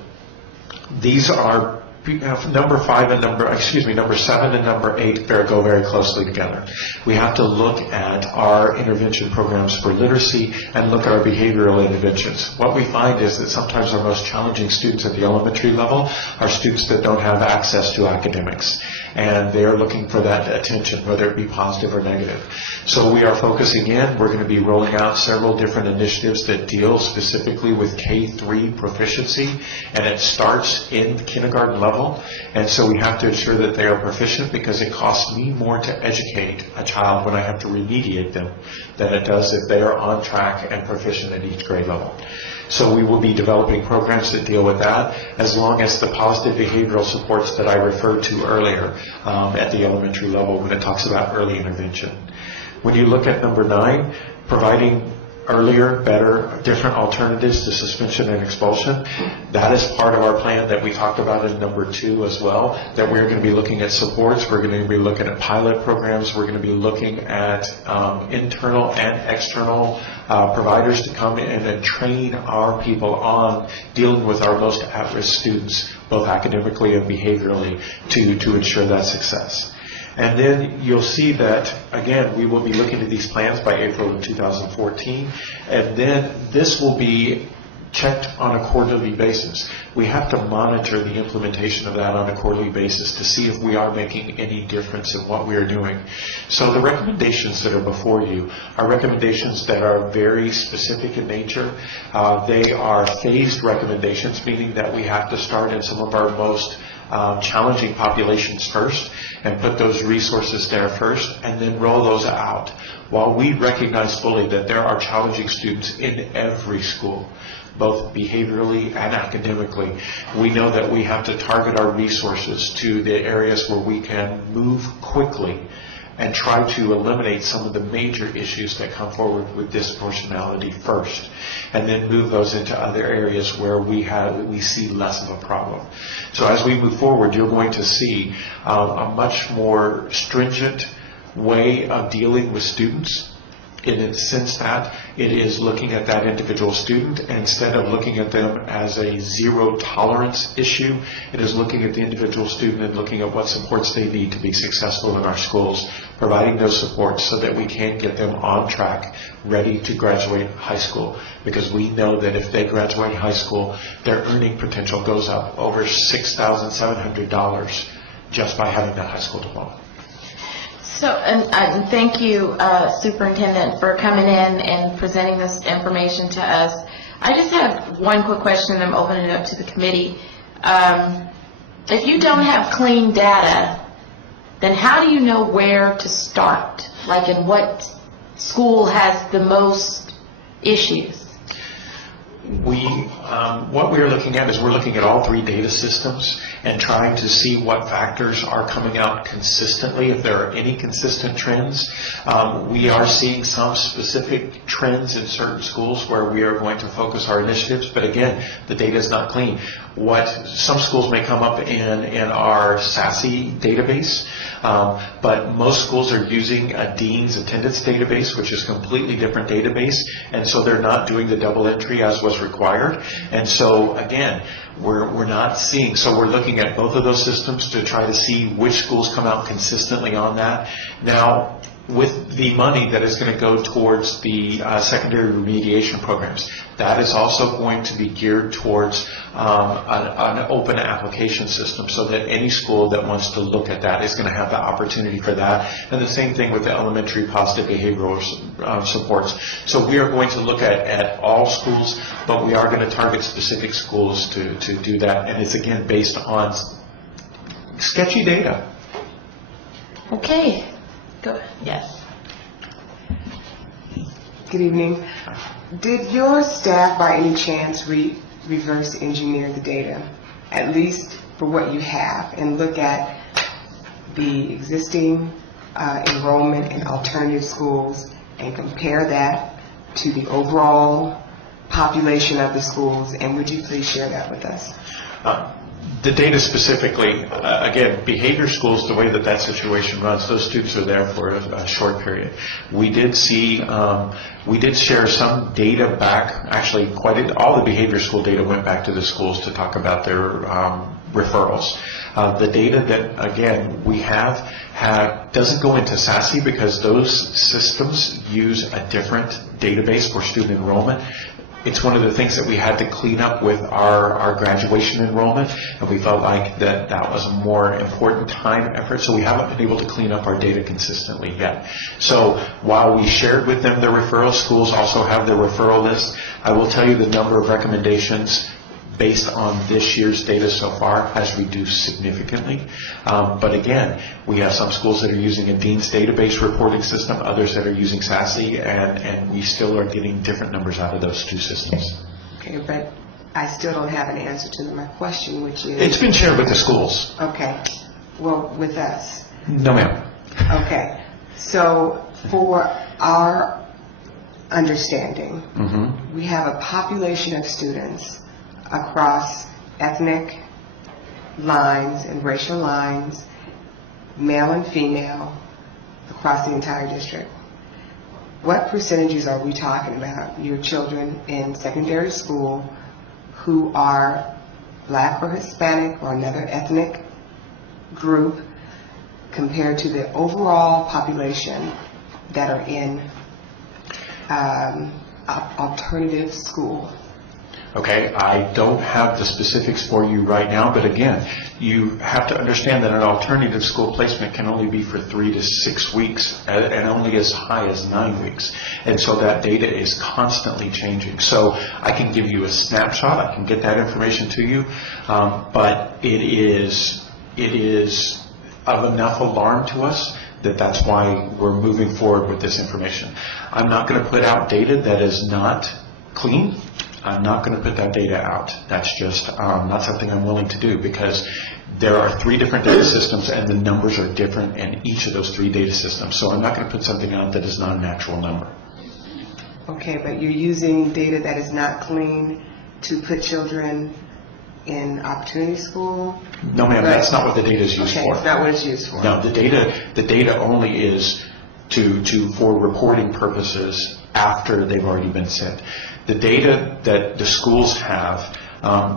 These are number 7 and number 8 go very closely together. We have to look at our intervention programs for literacy and look at our behavioral interventions. What we find is that sometimes our most challenging students at the elementary level are students that don't have access to academics, and they're looking for that attention, whether it be positive or negative. So we are focusing in. We're going to be rolling out several different initiatives that deal specifically with K-3 proficiency, and it starts in kindergarten level. And so we have to ensure that they are proficient, because it costs me more to educate a child when I have to remediate them than it does if they are on track and proficient at each grade level. So we will be developing programs that deal with that, as long as the positive behavioral supports that I referred to earlier at the elementary level when it talks about early intervention. When you look at number 9, providing earlier, better, different alternatives to suspension and expulsion. That is part of our plan that we talked about in number 2 as well, that we're going to be looking at supports, we're going to be looking at pilot programs, we're going to be looking at internal and external providers to come in and train our people on dealing with our most at-risk students, both academically and behaviorally, to ensure that success. And then you'll see that, again, we will be looking at these plans by April of 2014, and then this will be checked on a quarterly basis. We have to monitor the implementation of that on a quarterly basis to see if we are making any difference in what we are doing. So the recommendations that are before you are recommendations that are very specific in nature. They are phased recommendations, meaning that we have to start in some of our most challenging populations first and put those resources there first, and then roll those out. While we recognize fully that there are challenging students in every school, both behaviorally and academically, we know that we have to target our resources to the areas where we can move quickly and try to eliminate some of the major issues that come forward with disproportionality first, and then move those into other areas where we see less of a problem. So as we move forward, you're going to see a much more stringent way of dealing with students, in the sense that it is looking at that individual student, and instead of looking at them as a zero tolerance issue, it is looking at the individual student and looking at what supports they need to be successful in our schools, providing those supports so that we can get them on track, ready to graduate high school. Because we know that if they graduate high school, their earning potential goes up over $6,700 just by having that high school diploma. So, and thank you, Superintendent, for coming in and presenting this information to us. I just have one quick question, and I'm opening it up to the committee. If you don't have clean data, then how do you know where to start? Like, in what school has the most issues? What we're looking at is we're looking at all 3 data systems and trying to see what factors are coming out consistently, if there are any consistent trends. We are seeing some specific trends in certain schools where we are going to focus our initiatives, but again, the data is not clean. Some schools may come up in our SASE database, but most schools are using a Dean's Attendance database, which is a completely different database, and so they're not doing the double entry as was required. And so again, we're not seeing, so we're looking at both of those systems to try to see which schools come out consistently on that. Now, with the money that is going to go towards the secondary remediation programs, that is also going to be geared towards an open application system so that any school that wants to look at that is going to have the opportunity for that. And the same thing with the elementary positive behavioral supports. So we are going to look at all schools, but we are going to target specific schools to do that. And it's again based on sketchy data. Okay. Go. Yes. Good evening. Did your staff by any chance reverse engineer the data, at least for what you have, and look at the existing enrollment in alternative schools and compare that to the overall population of the schools, and would you please share that with us? The data specifically, again, behavior schools, the way that situation runs, those students are there for a short period. We did see, we did share some data back, actually all the behavior school data went back to the schools to talk about their referrals. The data that, again, we have doesn't go into SASE because those systems use a different database for student enrollment. It's one of the things that we had to clean up with our graduation enrollment, and we felt like that was a more important time effort, so we haven't been able to clean up our data consistently yet. So while we shared with them their referral, schools also have their referral list. I will tell you the number of recommendations based on this year's data so far has reduced significantly. But again, we have some schools that are using a Dean's database reporting system, others that are using SASE, and we still are getting different numbers out of those two systems. Okay, but I still don't have an answer to my question, which is... It's been shared with the schools. Okay. Well, with us. No, ma'am. Okay. So for our understanding, we have a population of students across ethnic lines and racial lines, male and female, across the entire district. What percentages are we talking about, your children in secondary school who are Black or Hispanic or another ethnic group compared to the overall population that are in alternative school? Okay, I don't have the specifics for you right now, but again, you have to understand that an alternative school placement can only be for 3 to 6 weeks and only as high as 9 weeks. And so that data is constantly changing. So I can give you a snapshot, I can get that information to you, but it is of enough alarm to us that's why we're moving forward with this information. I'm not going to put out data that is not clean. I'm not going to put that data out. That's just not something I'm willing to do because there are 3 different data systems and the numbers are different in each of those 3 data systems. So I'm not going to put something out that is not an actual number. Okay, but you're using data that is not clean to put children in opportunity school? No, ma'am, that's not what the data is used for. Okay, it's not what it's used for. No, the data only is for reporting purposes after they've already been sent. The data that the schools have,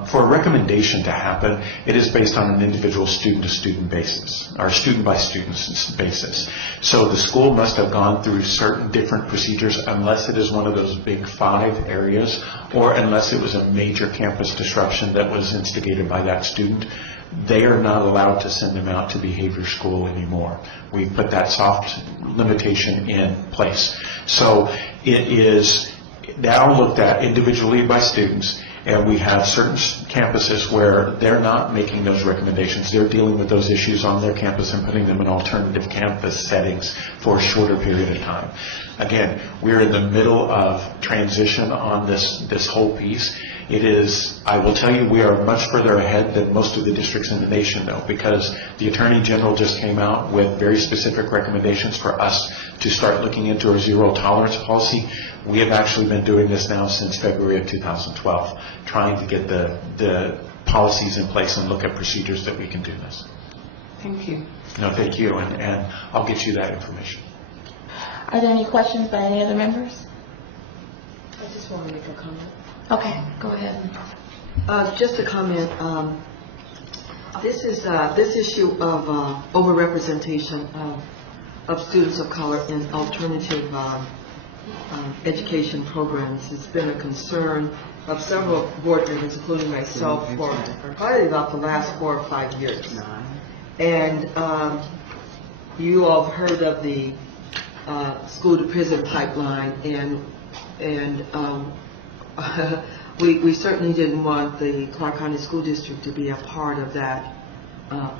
for a recommendation to happen, it is based on an individual student-to-student basis, or student-by-student basis. So the school must have gone through certain different procedures unless it is one of those big 5 areas, or unless it was a major campus disruption that was instigated by that student. They are not allowed to send them out to behavior school anymore. We put that soft limitation in place. So it is now looked at individually by students, and we have certain campuses where they're not making those recommendations. They're dealing with those issues on their campus and putting them in alternative campus settings for a shorter period of time. Again, we're in the middle of transition on this whole piece. It is, I will tell you, we are much further ahead than most of the districts in the nation, though, because the Attorney General just came out with very specific recommendations for us to start looking into our zero tolerance policy. We have actually been doing this now since February of 2012, trying to get the policies in place and look at procedures that we can do this. Thank you. No, thank you, and I'll get you that information. Are there any questions by any other members? I just want to make a comment. Okay, go ahead. Just a comment. This issue of overrepresentation of students of color in alternative education programs has been a concern of several board members, including myself, for probably about the last 4 or 5 years. And you all have heard of the school to prison pipeline, and we certainly didn't want the Clark County School District to be a part of that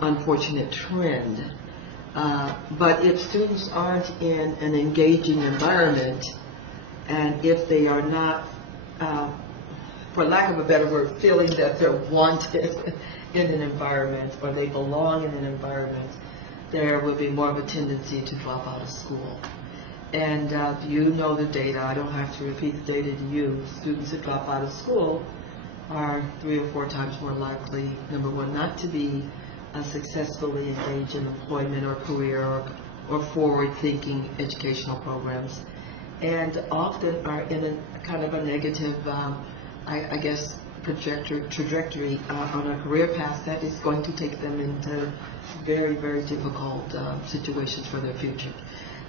unfortunate trend. But if students aren't in an engaging environment, and if they are not, for lack of a better word, feeling that they're wanted in an environment, or they belong in an environment, there will be more of a tendency to drop out of school. And you know the data. I don't have to repeat the data to you. Students that drop out of school are 3 or 4 times more likely, number one, not to be successfully engaged in employment or career or forward-thinking educational programs, and often are in a kind of a negative, I guess, trajectory on a career path that is going to take them into very, very difficult situations for their future.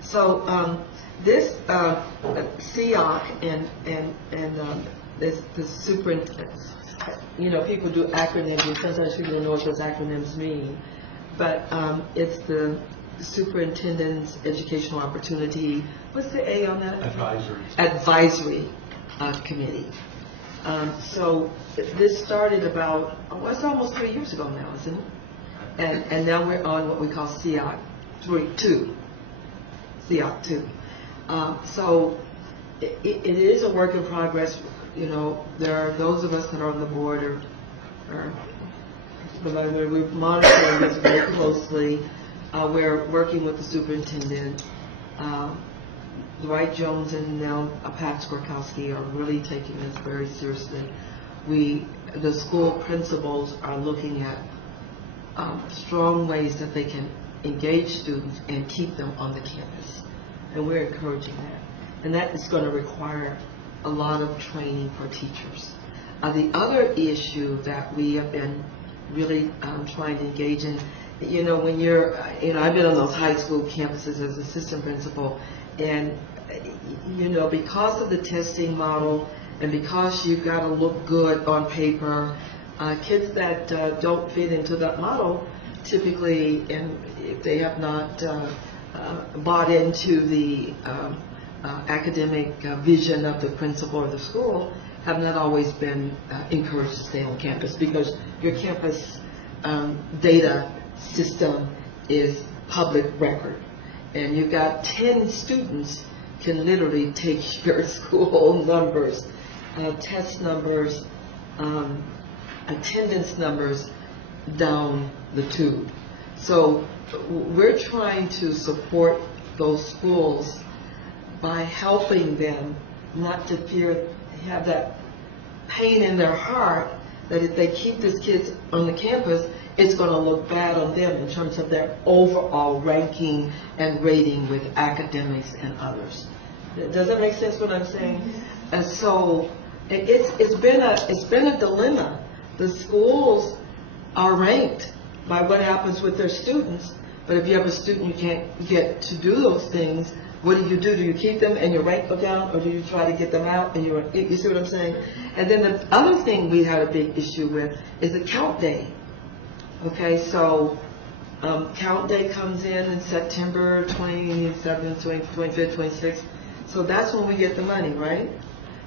So this SEOC and this superintendent, people do acronyms, and sometimes people don't know what those acronyms mean, but it's the Superintendent's Educational Opportunity, what's the A on that? Advisory Committee. So this started about, it's almost 3 years ago now, isn't it? And now we're on what we call SEOC 2. SEOC 2. So it is a work in progress. There are those of us that are on the board we're monitoring this very closely. We're working with the superintendent. Dwight Jones and now Pat Skorkowski are really taking this very seriously. The school principals are looking at strong ways that they can engage students and keep them on the campus. And we're encouraging that. And that is going to require a lot of training for teachers. The other issue that we have been really trying to engage in, when you're, I've been on those high school campuses as assistant principal, and, because of the testing model and because you've got to look good on paper, kids that don't fit into that model typically, and if they have not bought into the academic vision of the principal or the school, have not always been encouraged to stay on campus, because your campus data system is public record, and you've got 10 students can literally take your school numbers, test numbers, attendance numbers down the tube. So we're trying to support those schools by helping them not to have that pain in their heart that if they keep these kids on the campus, it's going to look bad on them in terms of their overall ranking and rating with academics and others. Does that make sense what I'm saying? And so it's been a dilemma. The schools are ranked by what happens with their students, but if you have a student you can't get to do those things, what do? Do you keep them and your rank go down, or do you try to get them out and you see what I'm saying? And then the other thing we had a big issue with is the count day. Okay, so count day comes in September 27th, 25th, 26th. So that's when we get the money, right?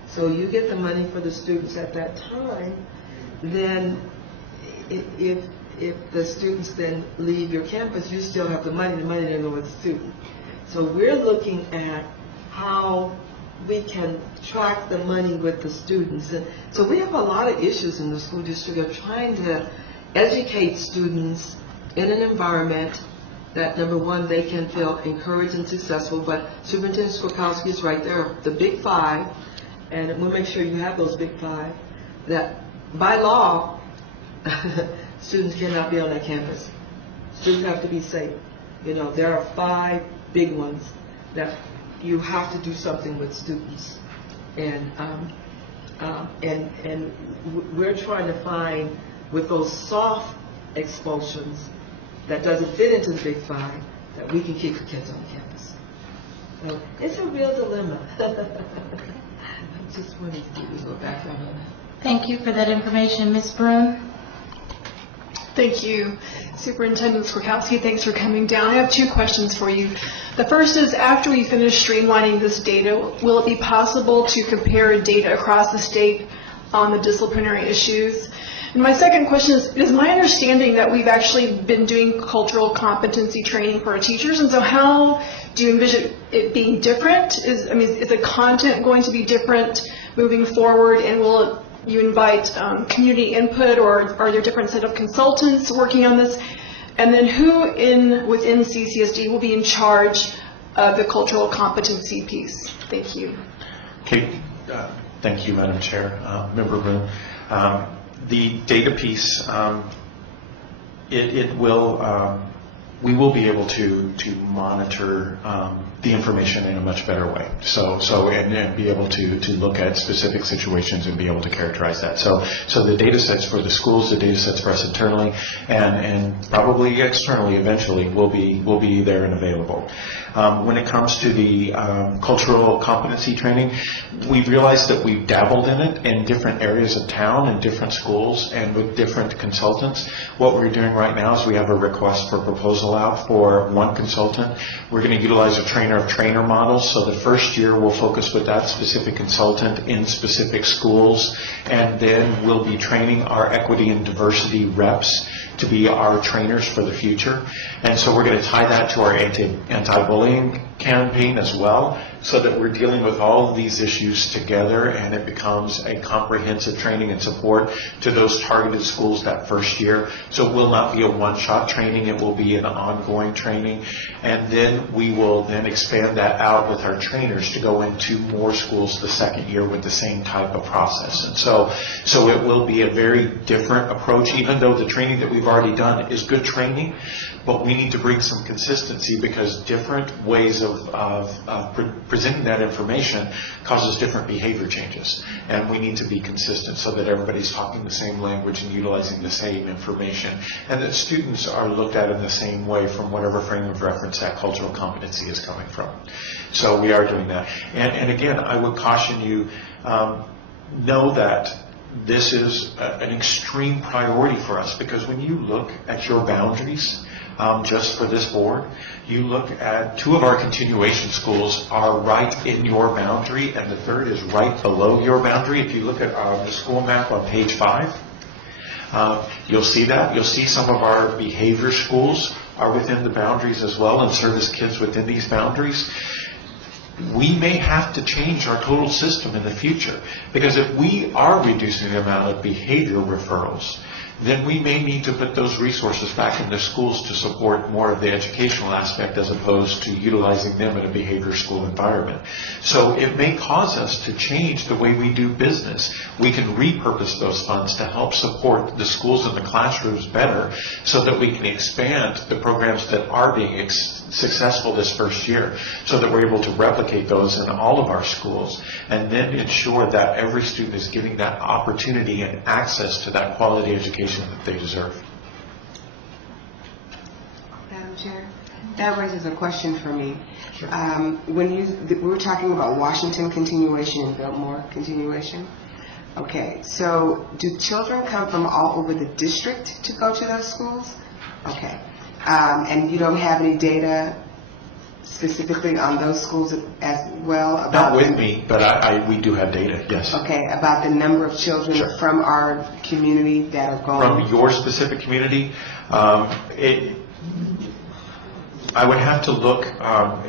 So you get the money for the students at that time. Then if the students then leave your campus, you still have the money. The money didn't go with the student. So we're looking at how we can track the money with the students. And so we have a lot of issues in the school district of trying to educate students in an environment that, number one, they can feel encouraged and successful. But Superintendent Skorkowski is right there, the big 5, and we'll make sure you have those big 5, that by law, students cannot be on that campus. Students have to be safe. There are 5 big ones that you have to do something with students, and we're trying to find with those soft expulsions that doesn't fit into the big 5 that we can keep the kids on campus. It's a real dilemma. I just wanted to give you a little background on that. Thank you for that information. Ms. Broom? Thank you, Superintendent Skorkowski. Thanks for coming down. I have two questions for you. The first is, after we finish streamlining this data, will it be possible to compare data across the state on the disciplinary issues? And my second question is, it is my understanding that we've actually been doing cultural competency training for our teachers, and so how do you envision it being different? Is the content going to be different moving forward, and will you invite community input, or are there different set of consultants working on this? And then who within CCSD will be in charge of the cultural competency piece? Thank you. Okay, thank you, Madam Chair, Member Boone. The data piece, we will be able to monitor the information in a much better way. And be able to look at specific situations and be able to characterize that. So the data sets for the schools, the data sets for us internally, and probably externally eventually will be there and available. When it comes to the cultural competency training, we've realized that we've dabbled in it in different areas of town and different schools and with different consultants. What we're doing right now is we have a request for proposal out for one consultant. We're going to utilize a trainer of trainer model. So the first year we'll focus with that specific consultant in specific schools, and then we'll be training our equity and diversity reps to be our trainers for the future. And so we're going to tie that to our anti-bullying campaign as well, so that we're dealing with all of these issues together, and it becomes a comprehensive training and support to those targeted schools that first year. So it will not be a one-shot training, it will be an ongoing training, and then we will then expand that out with our trainers to go into more schools the second year with the same type of process. And so it will be a very different approach, even though the training that we've already done is good training, but we need to bring some consistency, because different ways of presenting that information causes different behavior changes, and we need to be consistent so that everybody's talking the same language and utilizing the same information, and that students are looked at in the same way from whatever frame of reference that cultural competency is coming from. So we are doing that. And again, I would caution you, know that this is an extreme priority for us, because when you look at your boundaries, just for this board, you look at 2 of our continuation schools are right in your boundary, and the third is right below your boundary. If you look at the school map on page 5, you'll see that. You'll see some of our behavior schools are within the boundaries as well, and service kids within these boundaries. We may have to change our total system in the future, because if we are reducing the amount of behavioral referrals, then we may need to put those resources back in the schools to support more of the educational aspect, as opposed to utilizing them in a behavior school environment. So it may cause us to change the way we do business. We can repurpose those funds to help support the schools and the classrooms better, so that we can expand the programs that are being successful this first year, so that we're able to replicate those in all of our schools, and then ensure that every student is getting that opportunity and access to that quality education that they deserve. Madam Chair, that raises a question for me. Sure. When we were talking about Washington continuation and Biltmore continuation, okay, so do children come from all over the district to go to those schools? Okay. And you don't have any data specifically on those schools as well? Not with me, but we do have data, yes. Okay, about the number of children sure. from our community that are going? From your specific community? I would have to look.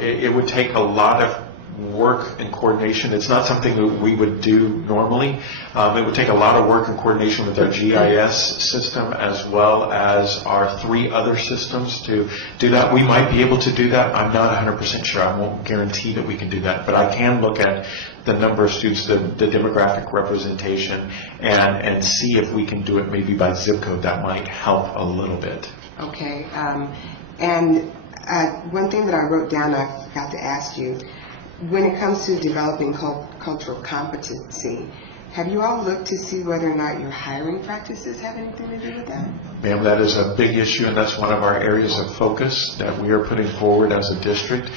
It would take a lot of work and coordination. It's not something that we would do normally. It would take a lot of work and coordination with our GIS system, as well as our 3 other systems to do that. We might be able to do that. I'm not 100% sure. I won't guarantee that we can do that, but I can look at the number of students, the demographic representation, and see if we can do it maybe by zip code. That might help a little bit. Okay. And one thing that I wrote down, I forgot to ask you, when it comes to developing cultural competency, Have you all looked to see whether or not your hiring practices have anything to do with that? Ma'am, that is a big issue, and that's one of our areas of focus that we are putting forward as a district.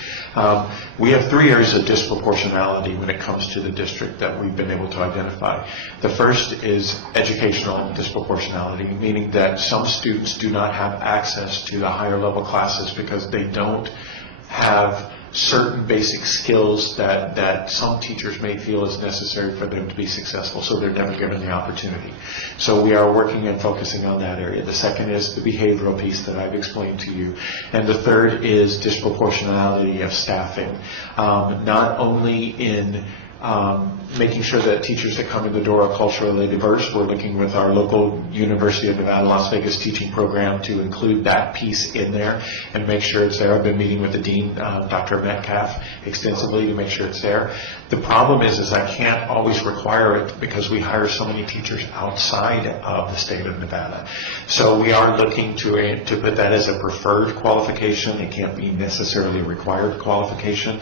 We have 3 areas of disproportionality when it comes to the district that we've been able to identify. The first is educational disproportionality, meaning that some students do not have access to the higher level classes because they don't have certain basic skills that some teachers may feel is necessary for them to be successful, so they're never given the opportunity. So we are working and focusing on that area. The second is the behavioral piece that I've explained to you. And the third is disproportionality of staffing, not only in making sure that teachers that come in the door are culturally diverse. We're looking with our local University of Nevada, Las Vegas teaching program to include that piece in there and make sure it's there. I've been meeting with the dean, Dr. Metcalf, extensively to make sure it's there. The problem is I can't always require it because we hire so many teachers outside of the state of Nevada. So we are looking to put that as a preferred qualification. It can't be necessarily a required qualification.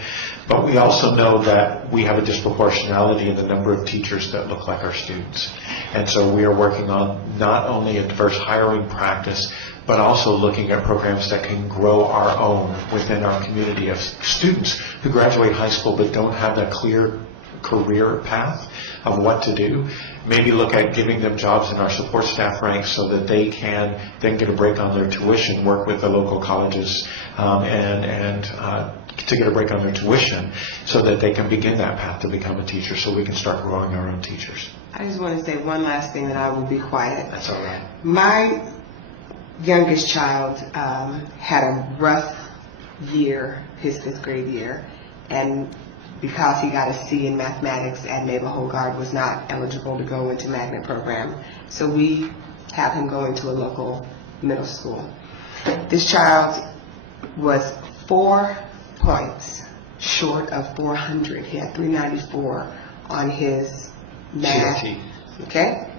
But we also know that we have a disproportionality in the number of teachers that look like our students. And so we are working on not only a diverse hiring practice, but also looking at programs that can grow our own within our community of students who graduate high school but don't have that clear career path of what to do. Maybe look at giving them jobs in our support staff ranks so that they can then get a break on their tuition, work with the local colleges to get a break on their tuition so that they can begin that path to become a teacher so we can start growing our own teachers. I just want to say one last thing and I will be quiet. That's all right. My youngest child had a rough year, his 5th grade year, and because he got a C in mathematics at Naval Hogard, was not eligible to go into magnet program. So we have him going to a local middle school. This child was 4 points short of 400. He had 394 on his math. GRT. Okay?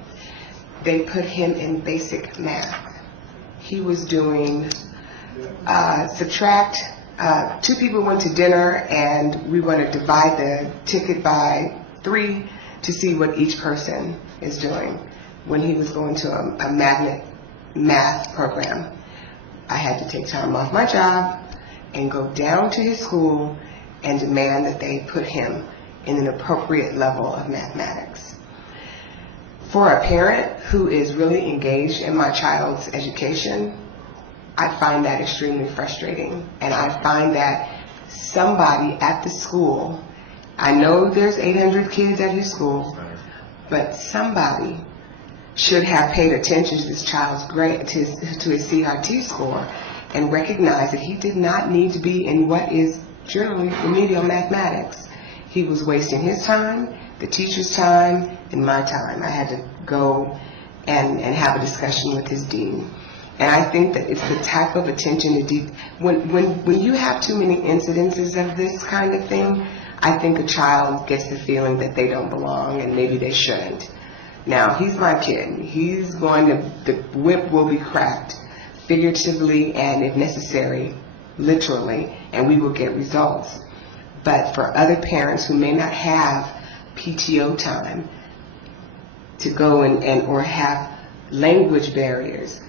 They put him in basic math. He was doing subtract. 2 people went to dinner and we want to divide the ticket by 3 to see what each person is doing. When he was going to a magnet math program, I had to take time off my job and go down to his school and demand that they put him in an appropriate level of mathematics. For a parent who is really engaged in my child's education, I find that extremely frustrating. And I find that somebody at the school, I know there's 800 kids at his school, but somebody should have paid attention to this child's grade, to his CRT score, and recognize that he did not need to be in what is generally remedial mathematics. He was wasting his time, the teacher's time, and my time. I had to go and have a discussion with his dean. And I think that it's the type of attention to when you have too many incidences of this kind of thing, I think a child gets the feeling that they don't belong and maybe they shouldn't. Now, he's my kid. He's going to, the whip will be cracked figuratively and, if necessary, literally, and we will get results. But for other parents who may not have PTO time to go or have language barriers,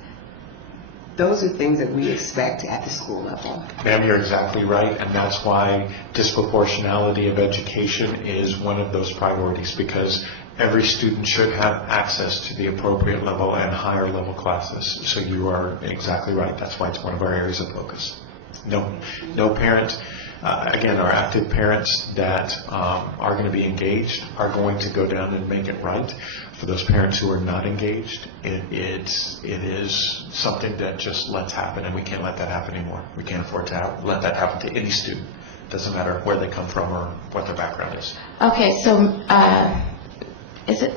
those are things that we expect at the school level. Ma'am, you're exactly right, and that's why disproportionality of education is one of those priorities, because every student should have access to the appropriate level and higher level classes. So you are exactly right. That's why it's one of our areas of focus. No parent, again, our active parents that are going to be engaged are going to go down and make it right. For those parents who are not engaged, it is something that just lets happen, and we can't let that happen anymore. We can't afford to let that happen to any student. Doesn't matter where they come from or what their background is. Okay, so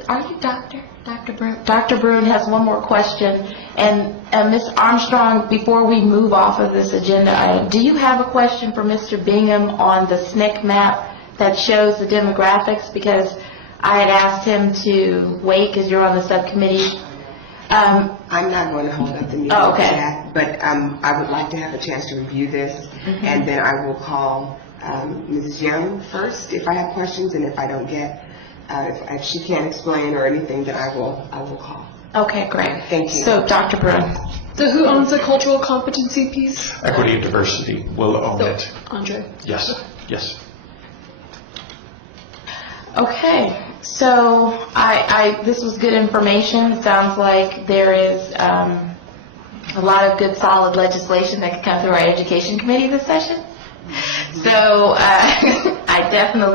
are you Dr. Brune? Dr. Brune has one more question. And Ms. Armstrong, before we move off of this agenda item, do you have a question for Mr. Bingham on the SNEC map that shows the demographics? Because I had asked him to wait because you're on the subcommittee. I'm not going to hold up the meeting Oh, okay. for that, but I would like to have a chance to review this, and then I will call Mrs. Young first if I have questions, and if I don't get If she can't explain or anything, then I will call. Okay, great. Thank you. So, Dr. Bruin. So who owns the cultural competency piece? Equity and diversity will own So, it. Andre. Yes, yes. Okay, so this was good information. It sounds like there is a lot of good, solid legislation that could come through our education committee this session. So I definitely